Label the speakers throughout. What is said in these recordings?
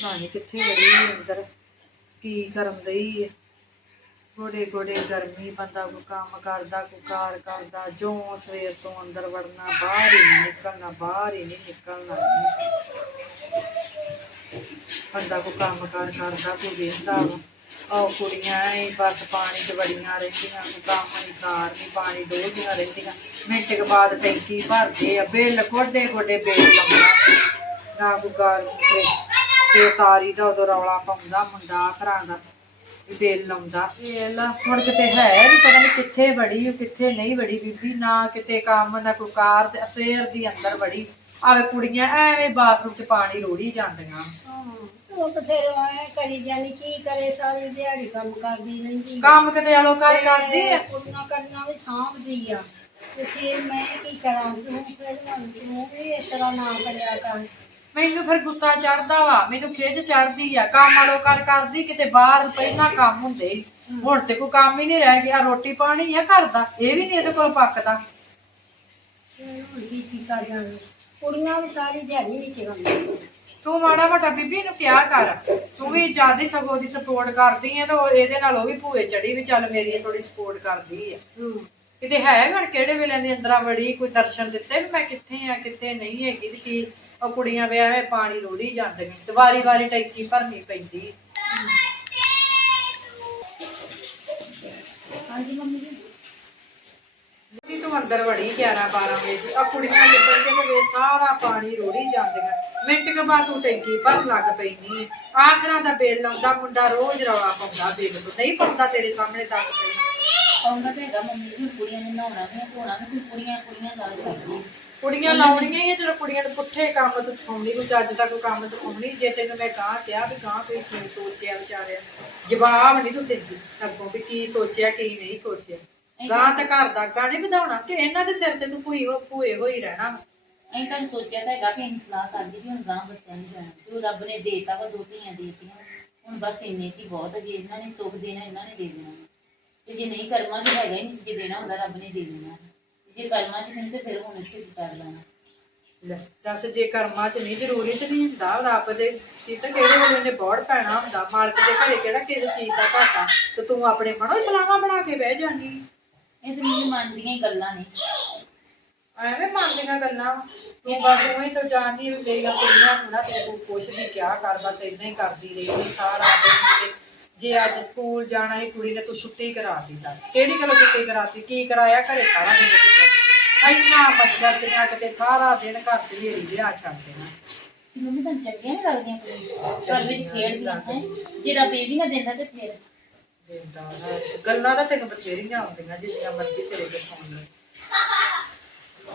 Speaker 1: ਪਤਾ ਨੀ ਕਿੱਥੇ ਵੜੀ ਹੈ ਅੰਦਰ, ਕੀ ਕਰਨ ਦਈ ਹੈ ਗੋਡੇ ਗੋਡੇ ਗਰਮੀ, ਬੰਦਾ ਕੋ ਕੰਮ ਕਰਦਾ ਕੋ ਕਾਰ ਕਰਦਾ ਜੋ ਸਵੇਰ ਤੋਂ ਅੰਦਰ ਵੜਨਾ, ਬਾਹਰ ਹੀ ਨਹੀਂ ਨਿਕਲਣਾ, ਬਾਹਰ ਹੀ ਨਹੀਂ ਨਿਕਲਣਾ। ਬੰਦਾ ਕੋ ਕੰਮ ਕਾਰ ਕਰਦਾ ਕੋ ਵੇਖਦਾ ਆ ਕੁੜੀਆਂ ਐ ਬਸ ਪਾਣੀ 'ਚ ਵੜੀਆਂ ਰਹਿੰਦੀਆਂ ਕੋ ਕੰਮ ਨਹੀਂ ਕਾਰ ਨਹੀਂ ਪਾਣੀ ਡੋਲਦੀਆਂ ਰਹਿੰਦੀਆਂ। ਮਿੰਟ ਕੇ ਬਾਅਦ ਟੈਂਕੀ ਭਰਦੇ ਆ, ਬਿੱਲ ਗੋਡੇ ਗੋਡੇ ਬਿੱਲ ਲਾਉਂਦਾ। ਨਾ ਕੋ ਕਾਰ ਤੇ ਤਾਰੀ ਦਾ ਉਦੋਂ ਰੌਲਾ ਪਾਉਂਦਾ ਮੁੰਡਾ ਘਰਾਂ ਦਾ ਬਿੱਲ ਲਾਉਂਦਾ। ਇਹ ਲਾ ਹੁਣ ਕਿਤੇ ਹੈ ਵੀ ਪਤਾ ਨਹੀਂ ਕਿੱਥੇ ਵੜੀ ਕਿੱਥੇ ਨਹੀਂ ਵੜੀ ਬੀਬੀ ਨਾ ਕਿਤੇ ਕੰਮ ਨਾ ਕੋਈ ਕਾਰ ਤੇ ਸਵੇਰ ਦੀ ਅੰਦਰ ਵੜੀ। ਆਵੇ ਕੁੜੀਆਂ ਐਵੇਂ ਬਾਥਰੂਮ 'ਚ ਪਾਣੀ ਰੋੜੀ ਜਾਂਦੀਆਂ।
Speaker 2: ਉਹ ਤਾਂ ਫਿਰ ਐ ਕਰੀ ਜਾਨੀ ਕੀ ਕਰੇ ਸਾਰੀ ਦਿਹਾੜੀ ਕੰਮ ਕਰਦੀ ਰਹਿੰਦੀ
Speaker 1: ਕੰਮ ਕਿਤੇ ਆਲੋ ਕਰ ਕਰਦੀ ਆ?
Speaker 2: ਕੁੜੀਆਂ ਕਰਨਾ ਵੀ ਸਾਂਭਦੀ ਆ। ਤੇ ਫਿਰ ਮੈਂ ਕੀ ਕਰਾਂ ਤੂੰ ਫਿਰ ਹੁਣ ਤੂੰ ਵੀ ਇਸ ਤਰ੍ਹਾਂ ਨਾ ਕਰਿਆ ਕਰ।
Speaker 1: ਮੈਨੂੰ ਫਿਰ ਗੁੱਸਾ ਚੜਦਾ ਵਾ ਮੈਨੂੰ ਖਿੱਚ ਚੜਦੀ ਆ। ਕੰਮ ਆਲੋ ਕਰ ਕਰਦੀ ਕਿਤੇ ਬਾਹਰ ਪਹਿਲਾਂ ਕੰਮ ਹੁੰਦੇ। ਹੁਣ ਤੇ ਕੋਈ ਕੰਮ ਹੀ ਨਹੀਂ ਰਹਿ ਗਿਆ ਰੋਟੀ ਪਾਣੀ ਆ ਘਰ ਦਾ ਇਹ ਵੀ ਨਹੀਂ ਇਹਦੇ ਕੋਲ ਪੱਕਦਾ।
Speaker 2: ਫਿਰ ਹੁਣ ਕੀ ਕੀਤਾ ਜਾਵੇ ਕੁੜੀਆਂ ਵੀ ਸਾਰੀ ਦਿਹਾੜੀ ਨਹੀਂ ਚਲਾਉਂਦੀਆਂ
Speaker 1: ਤੂੰ ਮਾੜਾ ਮੋਟਾ ਬੀਬੀ ਨੂੰ ਕਿਹਾ ਕਰ ਤੂੰ ਵੀ ਜ਼ਿਆਦਾ ਸਗੋਂ ਦੀ ਸਪੋਰਟ ਕਰਦੀ ਆ ਤੇ ਉਹ ਇਹਦੇ ਨਾਲ ਉਹ ਵੀ ਭੂਏ ਚੜੀ ਵੀ ਚੱਲ ਮੇਰੀ ਥੋੜੀ ਸਪੋਰਟ ਕਰਦੀ ਆ।
Speaker 2: ਹੂੰ।
Speaker 1: ਕਿਤੇ ਹੈ ਹੁਣ ਕਿਹੜੇ ਵੇਲੇ ਦੀ ਅੰਦਰਾਂ ਵੜੀ ਕੋਈ ਦਰਸ਼ਨ ਦਿੱਤੇ ਵੀ ਮੈਂ ਕਿੱਥੇ ਆ ਕਿੱਥੇ ਨਹੀਂ ਹੈਗੀ ਤੇ ਕੀ ਉਹ ਕੁੜੀਆਂ ਵਿਆਹੇ ਪਾਣੀ ਰੋੜੀ ਜਾਂਦੀਆਂ ਤੇ ਵਾਰੀ ਵਾਰੀ ਟੈਂਕੀ ਭਰਨੀ ਪੈਂਦੀ।
Speaker 2: ਹਾਂਜੀ ਮੰਮੀ ਜੀ।
Speaker 1: ਜੀ ਤੂੰ ਅੰਦਰ ਵੜੀ 11 12 ਵਜੇ ਆ ਕੁੜੀਆਂ ਲਿਬੜ ਕੇ ਤੇ ਵੇ ਸਾਰਾ ਪਾਣੀ ਰੋੜੀ ਜਾਂਦੀਆਂ। ਮਿੰਟ ਕੇ ਬਾਅਦ ਤੂੰ ਟੈਂਕੀ ਭਰਨ ਲੱਗ ਪੈਂਦੀ ਆਖਰਾਂ ਦਾ ਬਿੱਲ ਆਉਂਦਾ ਮੁੰਡਾ ਰੋਜ਼ ਰੌਲਾ ਪਾਉਂਦਾ ਬਿੱਲ ਤੋਂ। ਨਹੀਂ ਪਾਉਂਦਾ ਤੇਰੇ ਸਾਹਮਣੇ ਦੱਸ ਪਈ
Speaker 3: ਤੇ ਹੈਗਾ ਮੰਮੀ ਜੀ ਕੁੜੀਆਂ ਨੇ ਨਹਾਉਣਾ ਵੀ ਧੋਣਾ ਵੀ ਕੁੜੀਆਂ ਕੁੜੀਆਂ ਗੱਲ ਕਰਦੀ
Speaker 1: ਕੁੜੀਆਂ ਲਾਉਣੀਆਂ ਹੀ ਆ ਜਦੋਂ ਕੁੜੀਆਂ ਨੂੰ ਪੁੱਠੇ ਕੰਮ ਤੋਂ ਸਿਖਾਉਣੀ ਕੋਈ ਚੱਜ ਦਾ ਕੋਈ ਕੰਮ ਸਿਖਾਉਣੀ ਜੇ ਤੈਨੂੰ ਮੈਂ ਕਹਾਂ ਕਿਹਾ ਵੀ ਕਹਾਂ ਕੋਈ ਕੀ ਸੋਚਿਆ ਵਿਚਾਰਿਆ ਜਵਾਬ ਨਹੀਂ ਤੂੰ ਦਿੰਦੀ ਅੱਗੋਂ ਵੀ ਕੀ ਸੋਚਿਆ ਕੀ ਨਹੀਂ ਸੋਚਿਆ। ਗਾਂ ਤਾਂ ਘਰ ਦਾ ਅੱਗਾ ਨਹੀਂ ਵਧਾਉਣਾ ਕਿ ਇਹਨਾਂ ਦੇ ਸਿਰ ਤੇ ਤੂੰ ਭੂਈ ਹੋ ਭੂਏ ਹੋਈ ਰਹਿਣਾ ਵਾ।
Speaker 3: ਅਸੀਂ ਤਾਂ ਸੋਚਿਆ ਤਾਂ ਹੈਗਾ ਕਿ ਅਸੀਂ ਸਲਾਹ ਕਰਦੀ ਵੀ ਹੁਣ ਗਾਂ ਬੱਚਿਆਂ ਨੂੰ ਜਾਣਾ। ਤੂੰ ਰੱਬ ਨੇ ਦੇਤਾ ਵਾ ਦੋ ਧੀਆਂ ਦੇਤੀਆਂ ਹੁਣ ਬਸ ਇੰਨੇ 'ਚ ਹੀ ਬਹੁਤ ਜੇ ਇਹਨਾਂ ਨੇ ਸੁੱਖ ਦੇਣਾ ਇਹਨਾਂ ਨੇ ਦੇ ਦੇਣਾ। ਤੇ ਜੇ ਨਹੀਂ ਕਰਮਾਂ 'ਚ ਹੈਗਾ ਹੀ ਨਹੀਂ ਜੇ ਦੇਣਾ ਹੁੰਦਾ ਰੱਬ ਨੇ ਦੇ ਦੇਣਾ। ਜੇ ਕਰਮਾਂ 'ਚ ਨਹੀਂ ਸੀ ਫਿਰ ਹੁਣ ਇੱਥੇ ਕਰ ਲੈਣਾ?
Speaker 1: ਲੈ ਦੱਸ ਜੇ ਕਰਮਾਂ 'ਚ ਨਹੀਂ ਜ਼ਰੂਰੀ ਤੇ ਨਹੀਂ ਹੁੰਦਾ ਰੱਬ ਦੇ ਚੀਜ਼ ਤਾਂ ਕਿਹੜੇ ਵੇਲੇ ਨੇ ਬੋੜ ਪੈਣਾ ਹੁੰਦਾ। ਮਾਲਕ ਦੇ ਘਰੇ ਕਿਹੜਾ ਕਿਸੇ ਚੀਜ਼ ਦਾ ਘਾਟਾ ਤੇ ਤੂੰ ਆਪਣੇ ਮਨੋਂ ਸਲਾਹਾਂ ਬਣਾ ਕੇ ਬਹਿ ਜਾਂਦੀ
Speaker 3: ਇਹ ਤਾਂ ਮੈਨੂੰ ਮੰਨਦੀਆਂ ਹੀ ਗੱਲਾਂ ਨੇ।
Speaker 1: ਐਵੇਂ ਮੰਨਦੀਆਂ ਗੱਲਾਂ ਵਾਂ। ਤੂੰ ਬਸ ਉਹੀ ਤਾਂ ਜਾਣਦੀ ਵੀ ਤੇਰੀਆਂ ਕੁੜੀਆਂ ਹੁਣਾ ਤੇ ਤੂੰ ਕੁਛ ਨਹੀਂ ਕਿਹਾ ਕਰ ਬਸ ਇਦਾਂ ਹੀ ਕਰਦੀ ਰਹੀ ਸਾਰਾ ਦਿਨ ਕਿਤੇ ਜੇ ਅੱਜ ਸਕੂਲ ਜਾਣਾ ਹੀ ਕੁੜੀ ਨੇ ਤੂੰ ਛੁੱਟੀ ਕਰਾਤੀ ਦੱਸ। ਕਿਹੜੀ ਗੱਲ ਛੁੱਟੀ ਕਰਾਤੀ ਕੀ ਕਰਾਇਆ? ਘਰੇ ਸਾਰਾ ਦਿਨ ਇੰਨਾ ਮੱਛਰ ਤੇ ਕਿਤੇ ਸਾਰਾ ਦਿਨ ਘਰ ਚ ਢੇਰੀ ਲਿਆ ਛੱਡ ਦੇਣਾ
Speaker 3: ਮੰਮੀ ਤਾਂ ਚੰਗੀਆਂ ਨਹੀਂ ਲੱਗਦੀਆਂ ਕੁੜੀਆਂ? ਚੱਲ ਵਿੱਚ ਖੇਡਦੀਆਂ ਹੈ? ਜੇ ਰੱਬ ਇਹ ਵੀ ਨਾ ਦਿੰਦਾ ਤੇ ਫਿਰ?
Speaker 1: ਦਿੰਦਾ ਹੈ। ਗੱਲਾਂ ਤਾਂ ਤੈਨੂੰ ਬਥੇਰੀਆਂ ਆਉਂਦੀਆਂ ਜਿੰਨੀਆਂ ਮਰਜ਼ੀ ਤੇਰੇ ਕੋਲ ਸੁਣ ਲੈ।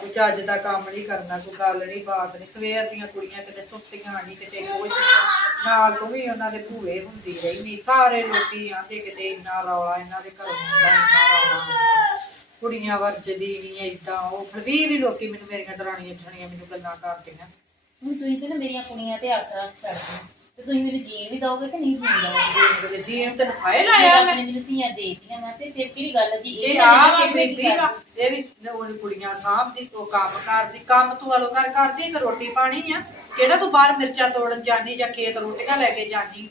Speaker 1: ਤੂੰ ਚੱਜ ਦਾ ਕੰਮ ਨਹੀਂ ਕਰਨਾ, ਕੋਈ ਗੱਲ ਨਹੀਂ, ਬਾਤ ਨਹੀਂ। ਸਵੇਰ ਦੀਆਂ ਕੁੜੀਆਂ ਕਿਤੇ ਸੁੱਤੀਆਂ ਨਹੀਂ ਕਿਤੇ ਕੁਝ ਨਾਲ ਤੂੰ ਵੀ ਉਹਨਾਂ ਦੇ ਭੂਏ ਹੁੰਦੀ ਰਹਿਨੀ ਸਾਰੇ ਲੋਕੀ ਆਂਦੇ ਕਿਤੇ ਇੰਨਾ ਰੌਲਾ, ਇਹਨਾਂ ਦੇ ਘਰੋਂ ਹੁੰਦਾ ਇੰਨਾ ਰੌਲਾ ਕੁੜੀਆਂ ਵਰਜਦੀ ਨਹੀਂ ਏਦਾਂ, ਉਹ ਫਿਰ ਵੀ ਵੀ ਲੋਕੀ ਮੈਨੂੰ ਮੇਰੀਆਂ ਦਰਾਣੀਆਂ ਜਠਣੀਆਂ ਮੈਨੂੰ ਗੱਲਾਂ ਕਰਦੀਆਂ
Speaker 3: ਹੁਣ ਤੁਸੀਂ ਤੇ ਨਾ ਮੇਰੀਆਂ ਕੁੜੀਆਂ ਤੇ ਹੱਥ ਰੱਖ ਛੱਡਦੇ ਤੇ ਤੁਸੀਂ ਮੈਨੂੰ ਜੀਣ ਵੀ ਦਓਗੇ ਕਿ ਨਹੀਂ ਜੀਣ ਦਓਗੇ?
Speaker 1: ਜੇ ਜੀਵਨ ਤੈਨੂੰ ਖਾਏ
Speaker 3: ਜੇ
Speaker 1: ਲਾਇਆ
Speaker 3: ਰੱਬ
Speaker 1: ਮੈਂ।
Speaker 3: ਨੇ ਮੈਨੂੰ ਧੀਆਂ ਦੇਤੀਆਂ ਮੈਂ ਤੇ ਫਿਰ ਕਿਹੜੀ ਗੱਲ ਆ ਜੀ?
Speaker 1: ਜੇ
Speaker 3: ਇਹ
Speaker 1: ਆ
Speaker 3: ਤਾਂ
Speaker 1: ਵਾ
Speaker 3: ਫਿਰ ਮੈਂ ਕੀ
Speaker 1: ਬੀਬੀ ਵਾ
Speaker 3: ਕਰਦੀ?
Speaker 1: ਇਹ ਵੀ ਉਹ ਕੁੜੀਆਂ ਸਾਂਭਦੀ ਉਹ ਕੰਮ ਕਰਦੀ ਕੰਮ ਤੂੰ ਵਾਲੋ ਕਰ ਕਰਦੀ ਇੱਕ ਰੋਟੀ ਪਾਣੀ ਆ? ਕਿਹੜਾ ਤੂੰ ਬਾਹਰ ਮਿਰਚਾਂ ਤੋੜਨ ਜਾਨੀ ਜਾਂ ਖੇਤ ਰੋਟੀਆਂ ਲੈ ਕੇ ਜਾਨੀ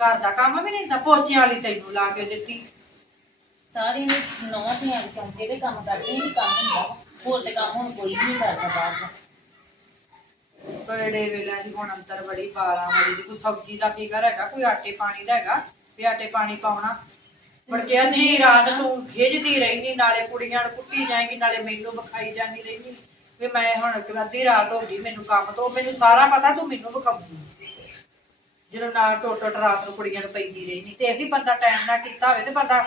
Speaker 1: ਘਰ ਦਾ ਕੰਮ ਵੀ ਨਹੀਂ ਹੁੰਦਾ ਪੋਚਿਆਂ ਵਾਲੀ ਤੈਨੂੰ ਲਾ ਕੇ ਦਿੱਤੀ।
Speaker 3: ਸਾਰੇ ਨੌਂ ਧੀਆਂ ਚੌਂਕੇ ਦੇ ਕੰਮ ਕਰਦੀਆਂ ਨਹੀਂ ਕੰਮ ਹੁੰਦਾ। ਹੋਰ ਤੇ ਕੰਮ ਹੁਣ ਕੋਈ ਨਹੀਂ ਕਰਦਾ ਬਾਹਰ ਦਾ।
Speaker 1: ਬੜੇ ਵੇਲੇ ਦੀ ਹੁਣ ਅੰਦਰ ਬੜੀ 12 ਵਜੇ ਦੀ। ਕੋਈ ਸਬਜ਼ੀ ਦਾ ਫਿਕਰ ਹੈਗਾ ਕੋਈ ਆਟੇ ਪਾਣੀ ਦਾ ਹੈਗਾ ਵੀ ਆਟੇ ਪਾਣੀ ਪਾਉਣਾ। ਮੁੜ ਕੇ ਅੱਧੀ ਰਾਤ ਤੂੰ ਖਿੱਚਦੀ ਰਹਿੰਦੀ ਨਾਲੇ ਕੁੜੀਆਂ ਨੂੰ ਕੁੱਟੀ ਜਾਏਗੀ ਨਾਲੇ ਮੈਨੂੰ ਵਿਖਾਈ ਜਾਂਦੀ ਰਹਿੰਦੀ ਵੀ ਮੈਂ ਹੁਣ ਅੱਧੀ ਰਾਤ ਹੋ ਗਈ ਮੈਨੂੰ ਕੰਮ ਤੋਂ ਮੈਨੂੰ ਸਾਰਾ ਪਤਾ ਤੂੰ ਮੈਨੂੰ ਵਿਖਾਉਂਦੀ। ਜਦੋਂ ਨਾਲ ਟੁੱਟ ਟੁੱਟ ਰਾਤ ਨੂੰ ਕੁੜੀਆਂ ਨੂੰ ਪੈਂਦੀ ਰਹਿੰਦੀ ਤੇ ਇਹ ਵੀ ਬੰਦਾ ਟਾਈਮ ਨਾਲ ਕੀਤਾ ਹੋਵੇ ਤੇ ਬੰਦਾ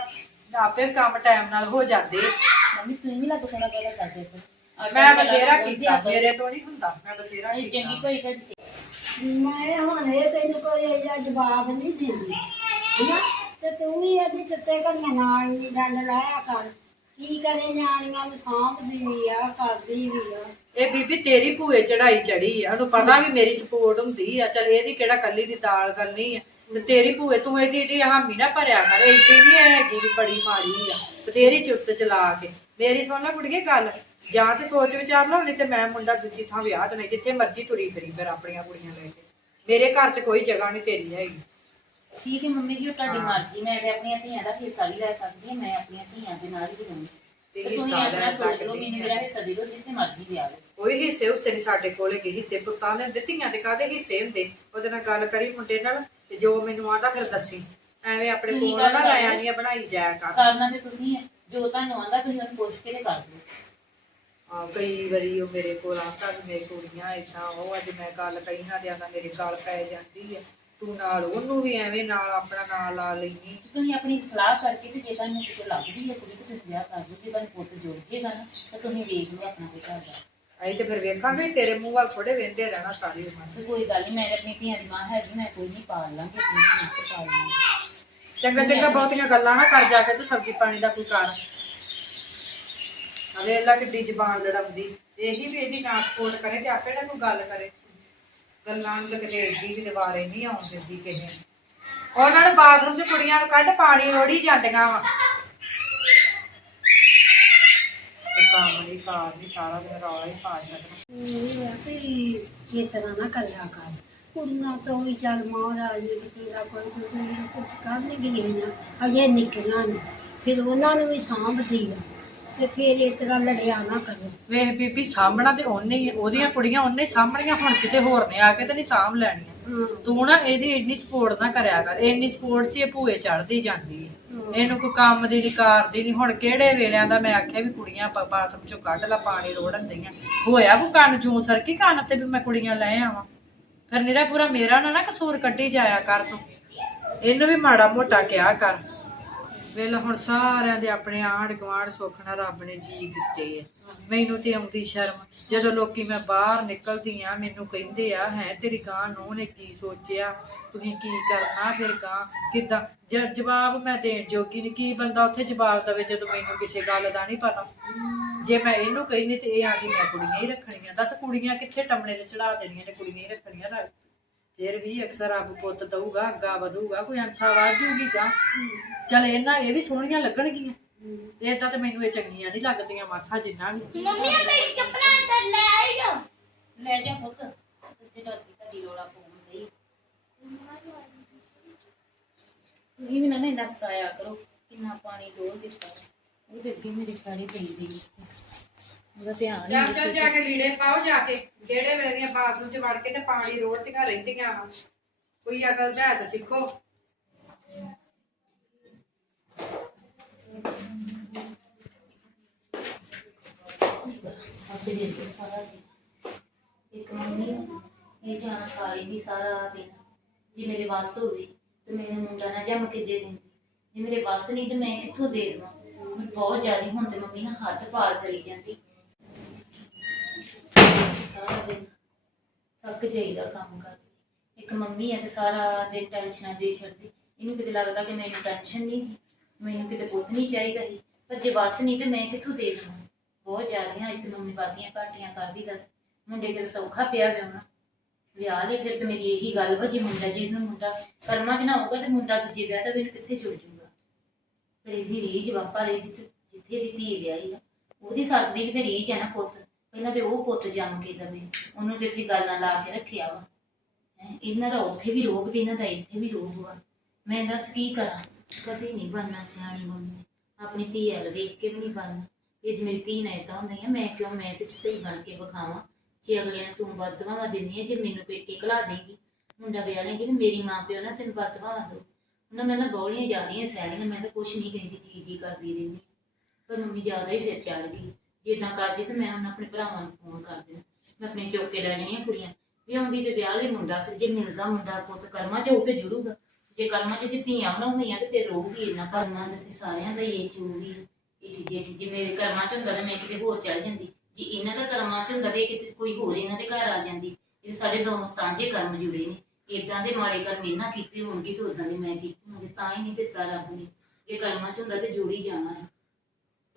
Speaker 1: ਆਪੇ ਕੰਮ ਟਾਈਮ ਨਾਲ ਹੋ ਜਾਂਦੇ।
Speaker 3: ਮੰਮੀ ਤੁਸੀਂ ਵੀ ਲੱਗ ਥੋੜਾ ਪਹਿਲਾਂ ਕਰਦੇ ਤੇ
Speaker 1: ਮੈਂ ਬਥੇਰਾ ਕੀਤਾ ਮੇਰੇ ਤੋਂ ਨਹੀਂ ਹੁੰਦਾ ਮੈਂ ਬਥੇਰਾ
Speaker 3: ਇਹ
Speaker 1: ਕੀਤਾ।
Speaker 3: ਚੰਗੀ ਭਈ ਤੁਹਾਡੀ ਸੇ।
Speaker 2: ਮੈਂ ਹੁਣ ਇਹ ਤੈਨੂੰ ਕੋਈ ਇਹਦਾ ਜਵਾਬ ਨਹੀਂ ਦਿੰਦੀ ਹੈਨਾ ਤੇ ਤੂੰ ਵੀ ਇਹਦੀ ਚਿੱਤੇ ਘੜੀਆਂ ਨਾਲ ਨਹੀਂ ਡੰਡ ਲਾਇਆ ਕਰ। ਕੀ ਕਰੇ ਨਿਆਣੀਆਂ ਨੂੰ ਸਾਂਭਦੀ ਵੀ ਆ ਕਰਦੀ ਵੀ ਆ।
Speaker 1: ਇਹ ਬੀਬੀ ਤੇਰੀ ਭੂਏ ਚੜਾਈ ਚੜੀ ਆ ਉਹਨੂੰ ਪਤਾ ਵੀ ਮੇਰੀ ਸਪੋਰਟ ਹੁੰਦੀ ਆ। ਚਲ ਇਹਦੀ ਕਿਹੜਾ ਕੱਲੀ ਦੀ ਦਾਲ ਗੱਲ ਨਹੀਂ ਆ। ਤੇ ਤੇਰੀ ਭੂਏ ਤੂੰ ਇਹਦੀ ਏਡੀ ਹਾਮੀ ਨਾ ਭਰਿਆ ਕਰ ਏਡੀ ਨਹੀਂ ਹੈਗੀ ਵੀ ਬੜੀ ਮਾੜੀ ਆ। ਬਥੇਰੀ ਚੁਸਤ ਚਲਾ ਕੇ। ਮੇਰੀ ਸੁਣ ਲੈ ਕੁੜੀਏ ਗੱਲ ਜਾਂ ਤੇ ਸੋਚ ਵਿਚਾਰ ਲਓ ਨਹੀਂ ਤੇ ਮੈਂ ਮੁੰਡਾ ਦੂਜੀ ਥਾਂ ਵਿਆਹ ਦੇਣਾ ਜਿੱਥੇ ਮਰਜ਼ੀ ਤੁਰੀ ਫਿਰੀ ਫਿਰ ਆਪਣੀਆਂ ਕੁੜੀਆਂ ਲੈ ਕੇ। ਮੇਰੇ ਘਰ 'ਚ ਕੋਈ ਜਗ੍ਹਾ ਨਹੀਂ ਤੇਰੀ ਹੈਗੀ।
Speaker 3: ਠੀਕ ਹੈ ਮੰਮੀ ਜੀ ਉਹ ਤੁਹਾਡੀ ਮਰਜ਼ੀ ਮੈਂ ਤੇ ਆਪਣੀਆਂ ਧੀਆਂ ਦਾ ਹਿੱਸਾ ਵੀ ਲੈ ਸਕਦੀ ਹਾਂ ਮੈਂ ਆਪਣੀਆਂ ਧੀਆਂ ਦੇ ਨਾਲ ਹੀ ਰਹੂੰਗੀ।
Speaker 1: ਤੇ
Speaker 3: ਤੇ ਤੁਸੀਂ
Speaker 1: ਹਿੱਸਾ
Speaker 3: ਆਪਣਾ
Speaker 1: ਲੈ
Speaker 3: ਸੋਚ ਲਓ
Speaker 1: ਸਕਦੀ
Speaker 3: ਮੈਨੂੰ
Speaker 1: ਹੈ।
Speaker 3: ਮੇਰਾ ਹਿੱਸਾ ਦੇ ਦਿਓ ਜਿੱਥੇ ਮਰਜ਼ੀ ਵਿਆਹ ਲਓ।
Speaker 1: ਕੋਈ ਹਿੱਸੇ ਨਹੀਂ ਸਾਡੇ ਕੋਲ ਹੈਗੇ ਹਿੱਸੇ ਪੁੱਤਾਂ ਦੇ ਦਿੱਤੀਆਂ ਤੇ ਕਾਦੇ ਹਿੱਸੇ ਹੁੰਦੇ? ਉਹਦੇ ਨਾਲ ਗੱਲ ਕਰੀ ਮੁੰਡੇ ਨਾਲ ਤੇ ਜੋ ਮੈਨੂੰ ਆਂਦਾ ਫਿਰ ਦੱਸੀ। ਐਵੇਂ ਆਪਣੇ
Speaker 3: ਤੁਸੀਂ
Speaker 1: ਕੋਲ
Speaker 3: ਗੱਲ
Speaker 1: ਨਾ
Speaker 3: ਕਰ।
Speaker 1: ਨਹੀਂ ਬਣਾਈ ਜਾਇਆ ਕਰ।
Speaker 3: ਕਰਨਾ ਤੇ ਤੁਸੀਂ ਹੈ ਜੋ ਤੁਹਾਨੂੰ ਆਂਦਾ ਤੁਸੀਂ ਉਹਨੂੰ ਪੁੱਛ ਕੇ ਤੇ ਕਰ ਦਿਓ।
Speaker 1: ਕਈ ਵਾਰੀ ਉਹ ਮੇਰੇ ਕੋਲ ਆਂਦਾ ਵੀ ਮੇਰੀ ਕੁੜੀਆਂ ਏਦਾਂ ਉਹ ਅੱਜ ਮੈਂ ਗੱਲ ਕਹੀ ਨਾ ਦਿਆਂ ਤਾਂ ਮੇਰੇ ਗੱਲ ਪੈ ਜਾਂਦੀ ਹੈ ਤੂੰ ਨਾਲ ਉਹਨੂੰ ਵੀ ਐਵੇਂ ਨਾਲ ਆਪਣਾ ਨਾਲ ਲਾ ਲੈਣੀ
Speaker 3: ਤੇ ਤੁਸੀਂ ਆਪਣੀ ਸਲਾਹ ਕਰਕੇ ਤੇ ਜੇ ਤੁਹਾਨੂੰ ਕਿਤੇ ਲੱਗਦੀ ਹੈ ਕੁੜੀ ਤੇ ਤੁਸੀਂ ਵਿਆਹ ਕਰ ਦਿਓ ਜੇ ਤੁਹਾਨੂੰ ਪੁੱਤ ਜੋੜ ਜੇਗਾ ਨਾ ਤਾਂ ਤੁਸੀਂ ਵੇਖ ਲਓ ਆਪਣਾ ਕੋਈ ਘਰ ਦਾ।
Speaker 1: ਅਸੀਂ ਤੇ ਫਿਰ ਵੇਖਾਂਗੇ ਤੇਰੇ ਮੂੰਹ ਵੱਲ ਥੋੜੇ ਵੇਂਦੇ ਰਹਿਣਾ ਸਾਰੀ ਉਮਰ।
Speaker 3: ਤੇ ਕੋਈ ਗੱਲ ਨਹੀਂ ਮੈਂ ਆਪਣੀ ਧੀਆਂ ਦੀ ਮਾਂ ਹੈਗੀ ਮੈਂ ਕੋਈ ਨਹੀਂ ਪਾਲ ਲਾਂਗੀ ਆਪਣੀ ਧੀਆਂ ਤੇ ਪਾਲ ਲਾਂਗੀ।
Speaker 1: ਚੰਗਾ ਚੰਗਾ ਬਹੁਤੀਆਂ ਗੱਲਾਂ ਨਾ ਕਰ ਜਾ ਕੇ ਤੇ ਸਬਜ਼ੀ ਪਾਣੀ ਦਾ ਕੋਈ ਕਰ ਅਵੇ ਅੱਲਾ ਕਿੱਡੀ ਜ਼ਬਾਨ ਲੜਾਉਂਦੀ ਇਹੀ ਵੀ ਇਹਦੀ ਨਾ ਸਪੋਰਟ ਕਰੇ ਤੇ ਆਪੇ ਨਾ ਕੋਈ ਗੱਲ ਕਰੇ। ਗੱਲਾਂ ਨੂੰ ਤਾਂ ਕਿਤੇ ਏਡੀ ਵੀ ਦੁਬਾਰੇ ਨਹੀਂ ਆਉਣ ਦਿੰਦੀ ਕਿਸੇ ਨੂੰ। ਉਹਨਾਂ ਨੂੰ ਬਾਥਰੂਮ 'ਚ ਕੁੜੀਆਂ ਨੂੰ ਕੱਢ, ਪਾਣੀ ਰੋੜੀ ਜਾਂਦੀਆਂ ਵਾ। ਕੰਮ ਨਹੀਂ, ਕਾਰ ਨਹੀਂ, ਸਾਰਾ ਦਿਨ ਰੌਲਾ ਹੀ ਪਾ ਛੱਡਣਾ।
Speaker 2: ਇਹ ਆ ਵੀ ਇਹ ਤਰ੍ਹਾਂ ਨਾ ਕਰਿਆ ਕਰ। ਕੁੜੀਆਂ ਤੋਂ ਵੀ ਚੱਲ ਮਹਾਰਾਜ ਨੇ ਤੇਰਾ ਕੋਈ ਕੋਈ ਕੁਝ ਕਰਨਗੀਆਂ ਨਾ ਅਜੇ ਨਿਕਲਣਾ ਨਹੀਂ ਫਿਰ ਉਹਨਾਂ ਨੂੰ ਵੀ ਸਾਂਭਦੀ ਆ। ਤੇ ਫਿਰ ਇਸ ਤਰ੍ਹਾਂ ਲੜਿਆ ਨਾ ਕਰੋ।
Speaker 1: ਵੇਖ ਬੀਬੀ ਸਾਹਮਣਾ ਤੇ ਉਹਨੇ ਹੀ ਉਹਦੀਆਂ ਕੁੜੀਆਂ ਉਹਨੇ ਸਾਹਮਣੀਆਂ ਹੁਣ ਕਿਸੇ ਹੋਰ ਨੇ ਆ ਕੇ ਤੇ ਨਹੀਂ ਸਾਂਭ ਲੈਣੀਆਂ। ਤੂੰ ਨਾ ਇਹਦੀ ਇੰਨੀ ਸਪੋਰਟ ਨਾ ਕਰਿਆ ਕਰ। ਇੰਨੀ ਸਪੋਰਟ 'ਚ ਇਹ ਭੂਏ ਚੜਦੀ ਜਾਂਦੀ ਹੈ। ਇਹਨੂੰ ਕੋਈ ਕੰਮ ਦੀ ਨਹੀਂ ਕਰਦੀ ਨਹੀਂ ਹੁਣ ਕਿਹੜੇ ਵੇਲਿਆਂ ਦਾ ਮੈਂ ਆਖਿਆ ਵੀ ਕੁੜੀਆਂ ਪ- ਬਾਥਰੂਮ 'ਚੋਂ ਕੱਢ ਲਾ ਪਾਣੀ ਰੋੜਨ ਦਈਆਂ ਹੋਇਆ ਕੋ ਕੰਨ ਜੂ ਸਰ ਕੀ ਕੰਨ ਤੇ ਵੀ ਮੈਂ ਕੁੜੀਆਂ ਲੈ ਆਵਾਂ? ਫਿਰ ਨਿਰਾ ਪੂਰਾ ਮੇਰਾ ਨਾ ਨਾ ਕਸੂਰ ਕੱਢੀ ਜਾਇਆ ਕਰ ਤੂੰ। ਇਹਨੂੰ ਵੀ ਮਾੜਾ ਮੋਟਾ ਕਿਹਾ ਕਰ। ਵੇਲੇ ਹੁਣ ਸਾਰਿਆਂ ਦੇ ਆਪਣੇ ਆਂਢ ਗੁਆਂਢ ਸੁੱਖ ਨਾਲ ਰੱਬ ਨੇ ਜੀ ਦਿੱਤੇ ਆ। ਮੈਨੂੰ ਤੇ ਆਉਂਦੀ ਸ਼ਰਮ। ਜਦੋਂ ਲੋਕੀ ਮੈਂ ਬਾਹਰ ਨਿਕਲਦੀ ਆ, ਮੈਨੂੰ ਕਹਿੰਦੇ ਆ, ਹੈ, ਤੇਰੀ ਗਾਂ ਨੂੰ ਨੇ ਕੀ ਸੋਚਿਆ? ਤੁਸੀਂ ਕੀ ਕਰਨਾ ਫਿਰ ਗਾਂ? ਕਿਦਾਂ? ਜਵਾਬ ਮੈਂ ਦੇਣ ਜੋਗੀ ਨਹੀਂ। ਕੀ ਬੰਦਾ ਉੱਥੇ ਜਵਾਬ ਦੇਵੇ ਜਦੋਂ ਮੈਨੂੰ ਕਿਸੇ ਗੱਲ ਦਾ ਨਹੀਂ ਪਤਾ? ਜੇ ਮੈਂ ਇਹਨੂੰ ਕਹਿੰਦੀ ਤੇ ਇਹ ਆਂਦੀ ਮੈਂ ਕੁੜੀਆਂ ਹੀ ਰੱਖਣੀਆਂ। ਦੱਸ ਕੁੜੀਆਂ ਕਿੱਥੇ ਟੰਮਣੇ ਤੇ ਚੜਾ ਦੇਣੀਆਂ ਨੇ, ਕੁੜੀਆਂ ਹੀ ਰੱਖਣੀਆਂ ਨਾ ਫਿਰ ਵੀ ਅਕਸਰ ਰੱਬ ਪੁੱਤ ਦਊਗਾ ਅੱਗਾ ਵਧੂਗਾ ਕੋਈ ਅੰਛਾ ਵਾਜੂਗੀ ਗਾ ਚਲ ਇਹਨਾਂ ਇਹ ਵੀ ਸੋਹਣੀਆਂ ਲੱਗਣਗੀਆਂ। ਏਦਾਂ ਤੇ ਮੈਨੂੰ ਇਹ ਚੰਗੀਆਂ ਨਹੀਂ ਲੱਗਦੀਆਂ ਮਾਸਾ ਜਿੰਨਾ ਵੀ।
Speaker 3: ਲੈ ਜਾ ਪੁੱਤ ਤੇ ਡਰਦੀ ਤੁਹਾਡੀ ਰੋਲਾ ਪਾਉਣ ਦੀ ਤੁਸੀਂ ਵੀ ਨਾ ਨਾ ਕਰੋ ਕਿੰਨਾ ਪਾਣੀ ਡੋਲ ਦਿੱਤਾ। ਉਹਦੇ ਅੱਗੇ ਮੇਰੀ ਖਾੜੀ ਪਈ ਦੀ ਉਹਦਾ ਧਿਆਨ
Speaker 1: ਜਾ
Speaker 3: ਨਹੀਂ
Speaker 1: ਜਾ ਜਾ ਕੇ ਲੀੜੇ ਪਾਓ ਜਾ ਕੇ। ਜਿਹੜੇ ਵੇਲੇ ਦੀਆਂ ਬਾਥਰੂਮ 'ਚ ਵੜ ਕੇ ਤੇ ਪਾਣੀ ਰੋੜਦੀਆਂ ਰਹਿੰਦੀਆਂ ਵਾ। ਕੋਈ ਅਕਲ ਦਾ ਹੈ ਤਾਂ ਸਿੱਖੋ।
Speaker 3: ਅੱਗੇ ਦੇ ਦੇ ਸਾਰਾ ਦਿਨ। ਇੱਕ ਮੰਮੀ ਇਹ ਜਾਨ ਕਾਲੀ ਦੀ ਸਾਰਾ ਦਿਨ। ਜੇ ਮੇਰੇ ਵੱਸ ਹੋਵੇ ਤੇ ਮੇਰੇ ਮੁੰਡਾ ਨਾ ਜੰਮ ਕੇ ਦੇ ਦਿੰਦੀ। ਜੇ ਮੇਰੇ ਵੱਸ ਨਹੀਂ ਤੇ ਮੈਂ ਕਿੱਥੋਂ ਦੇ ਦੇਵਾਂ? ਮੈਂ ਬਹੁਤ ਜ਼ਿਆਦਾ ਹੁਣ ਤੇ ਮੰਮੀ ਨਾ ਹੱਥ ਪਾਰ ਕਰੀ ਜਾਂਦੀ। ਸਾਰਾ ਦਿਨ ਥੱਕ ਜਾਈਦਾ ਕੰਮ ਕਰ ਇੱਕ ਮੰਮੀ ਹੈ ਤੇ ਸਾਰਾ ਦਿਨ ਟੈਨਸ਼ਨਾਂ ਦੇ। ਛੱਡਦੀ ਇਹਨੂੰ ਕਿਤੇ ਲੱਗਦਾ ਕਿ ਮੈਨੂੰ ਟੈਨਸ਼ਨ ਨਹੀਂ ਗੀ ਮੈਨੂੰ ਕਿਤੇ ਪੁੱਤ ਨਹੀਂ ਚਾਹੀਦਾ ਸੀ। ਪਰ ਜੇ ਵਸ ਨਹੀਂ ਤੇ ਮੈਂ ਕਿੱਥੋਂ ਦੇ ਦੇਵਾਂ? ਬਹੁਤ ਜ਼ਿਆਦੀਆਂ ਇੱਥੇ ਮੰਮੀ ਬਾਤੀਆਂ ਘਾਟੀਆਂ ਕਰਦੀ ਦੱਸ। ਮੁੰਡੇ ਕਿਤੇ ਸੌਖਾ ਪਿਆ ਵਿਆਹਣਾ ਵਿਆਹ ਲੈ ਫਿਰ ਤੇ ਮੇਰੀ ਇਹੀ ਗੱਲ ਵਾ, ਜੇ ਮੁੰਡਾ ਜੇ ਇਹਨੂੰ ਮੁੰਡਾ ਕਰਮਾਂ 'ਚ ਨਾ ਹੋਊਗਾ ਤੇ ਮੁੰਡਾ ਦੂਜੇ ਵਿਆਹ ਦਾ ਮੈਨੂੰ ਕਿੱਥੇ ਜੁੜ ਜੂਗਾ? ਫਿਰ ਇਹਦੀ ਰੀਝ ਵਾਪਾ ਰਹੀ ਜਿੱਥੇ ਦੀ ਧੀ ਵਿਆਹੀ ਆ, ਉਹਦੀ ਸੱਸ ਦੀ ਵੀ ਤੇ ਰੀਝ ਹੈ ਨਾ ਪੁੱਤ। ਪਹਿਲਾਂ ਤੇ ਉਹ ਪੁੱਤ ਜੰਮ ਕੇ ਦਵੇ ਉਹਨੂੰ ਤੇ ਇੱਥੇ ਗੱਲਾਂ ਲਾ ਕੇ ਰੱਖਿਆ ਵਾ। ਹੈਂ, ਇਹਨਾਂ ਦਾ ਉੱਥੇ ਵੀ ਰੋਗ ਤੇ ਇਹਨਾਂ ਦਾ ਇੱਥੇ ਵੀ ਰੋਗ ਵਾ। ਮੈਂ ਦੱਸ ਕੀ ਕਰਾਂ? ਕਦੇ ਨਹੀਂ ਬਣਨਾ ਸਿਆਣੀ ਬਣਨੀ ਆਪਣੀ ਧੀ ਵੱਲ ਵੇਖ ਕੇ ਵੀ ਨਹੀਂ ਬਣਨਾ। ਇਹ ਮੇਰੀ ਧੀ ਨਾਲ ਏਦਾਂ ਹੁੰਦੀ ਆ ਮੈਂ ਕਿਉਂ ਮੈਂ ਤੇ ਸਹੀ ਬਣ ਕੇ ਵਿਖਾਵਾਂ। ਜੇ ਅਗਲਿਆਂ ਨੂੰ ਤੂੰ ਬਦਦੁਆਵਾਂ ਦਿੰਦੀ ਹੈ ਜੇ ਮੈਨੂੰ ਪੇਕੇ ਘਲਾ ਦੇਗੀ ਮੁੰਡਾ ਵਿਆਹ ਲੇਗੀ ਮੇਰੀ ਮਾਂ ਪਿਓ ਨਾ ਤੈਨੂੰ ਬਦਦੁਆਵਾਂ ਦੋ। ਉਹਨਾਂ ਮੈਂ ਨਾ ਬੌਲੀਆਂ ਜਾਂਦੀਆਂ ਸੈਲੀਆਂ ਮੈਂ ਤਾਂ ਕੁਛ ਨਹੀਂ ਕਹਿੰਦੀ ਚੀਜ਼ ਹੀ ਕਰਦੀ ਰਹਿੰਦੀ। ਪਰ ਮੰਮੀ ਜ਼ਿਆਦਾ ਹੀ ਸਿਰ ਚੜ ਗਈ। ਜੇ ਇਦਾਂ ਕਰਦੀ ਤੇ ਮੈਂ ਹੁਣ ਆਪਣੇ ਭਰਾਵਾਂ ਨੂੰ ਫੋਨ ਕਰ ਦੇਣਾ ਮੈਂ ਆਪਣੇ ਚੌਕੇ ਲੈ ਜਾਣੀਆਂ ਕੁੜੀਆਂ। ਵੀ ਆਉਂਦੀ ਤੇ ਵਿਆਹ ਲਈ ਮੁੰਡਾ ਤੇ ਜੇ ਮਿਲਦਾ ਮੁੰਡਾ ਪੁੱਤ ਕਰਮਾ 'ਚ ਉਹ ਤੇ ਜੁੜੂਗਾ। ਜੇ ਕਰਮਾਂ 'ਚ ਜੇ ਧੀਆਂ ਹੋਈਆਂ ਤੇ ਫਿਰ ਰਹੂਗੀ ਇਹਨਾਂ ਕਰਮਾਂ ਦਾ ਤੇ ਸਾਰਿਆਂ ਦਾ ਹੀ ਇਹ ਚੂੜੀ ਇਹ ਜੇ ਜੇ ਮੇਰੇ ਕਰਮਾਂ 'ਚ ਹੁੰਦਾ ਤਾਂ ਮੈਂ ਕਿਤੇ ਹੋਰ ਚਲ ਜਾਂਦੀ। ਜੇ ਇਹਨਾਂ ਦਾ ਕਰਮਾਂ 'ਚ ਹੁੰਦਾ ਤੇ ਕਿਤੇ ਕੋਈ ਹੋਰ ਇਹਨਾਂ ਦੇ ਘਰ ਆ ਜਾਂਦੀ। ਇਹ ਸਾਡੇ ਦੋ ਸਾਂਝੇ ਕਰਮ ਜੁੜੇ ਨੇ। ਇਦਾਂ ਦੇ ਮਾੜੇ ਕਰਮ ਇਹਨਾਂ ਕੀਤੇ ਹੋਣਗੇ ਤੇ ਉਦਾਂ ਦੇ ਮੈਂ ਕੀਤੇ ਹੋਣਗੇ। ਤਾਂ ਹੀ ਨਹੀਂ ਦਿੱਤਾ ਰੱਬ ਨੇ। ਜੇ ਕਰਮਾਂ 'ਚ ਹੁੰਦਾ ਤੇ ਜੁੜੀ ਜਾਣਾ ਹੈ।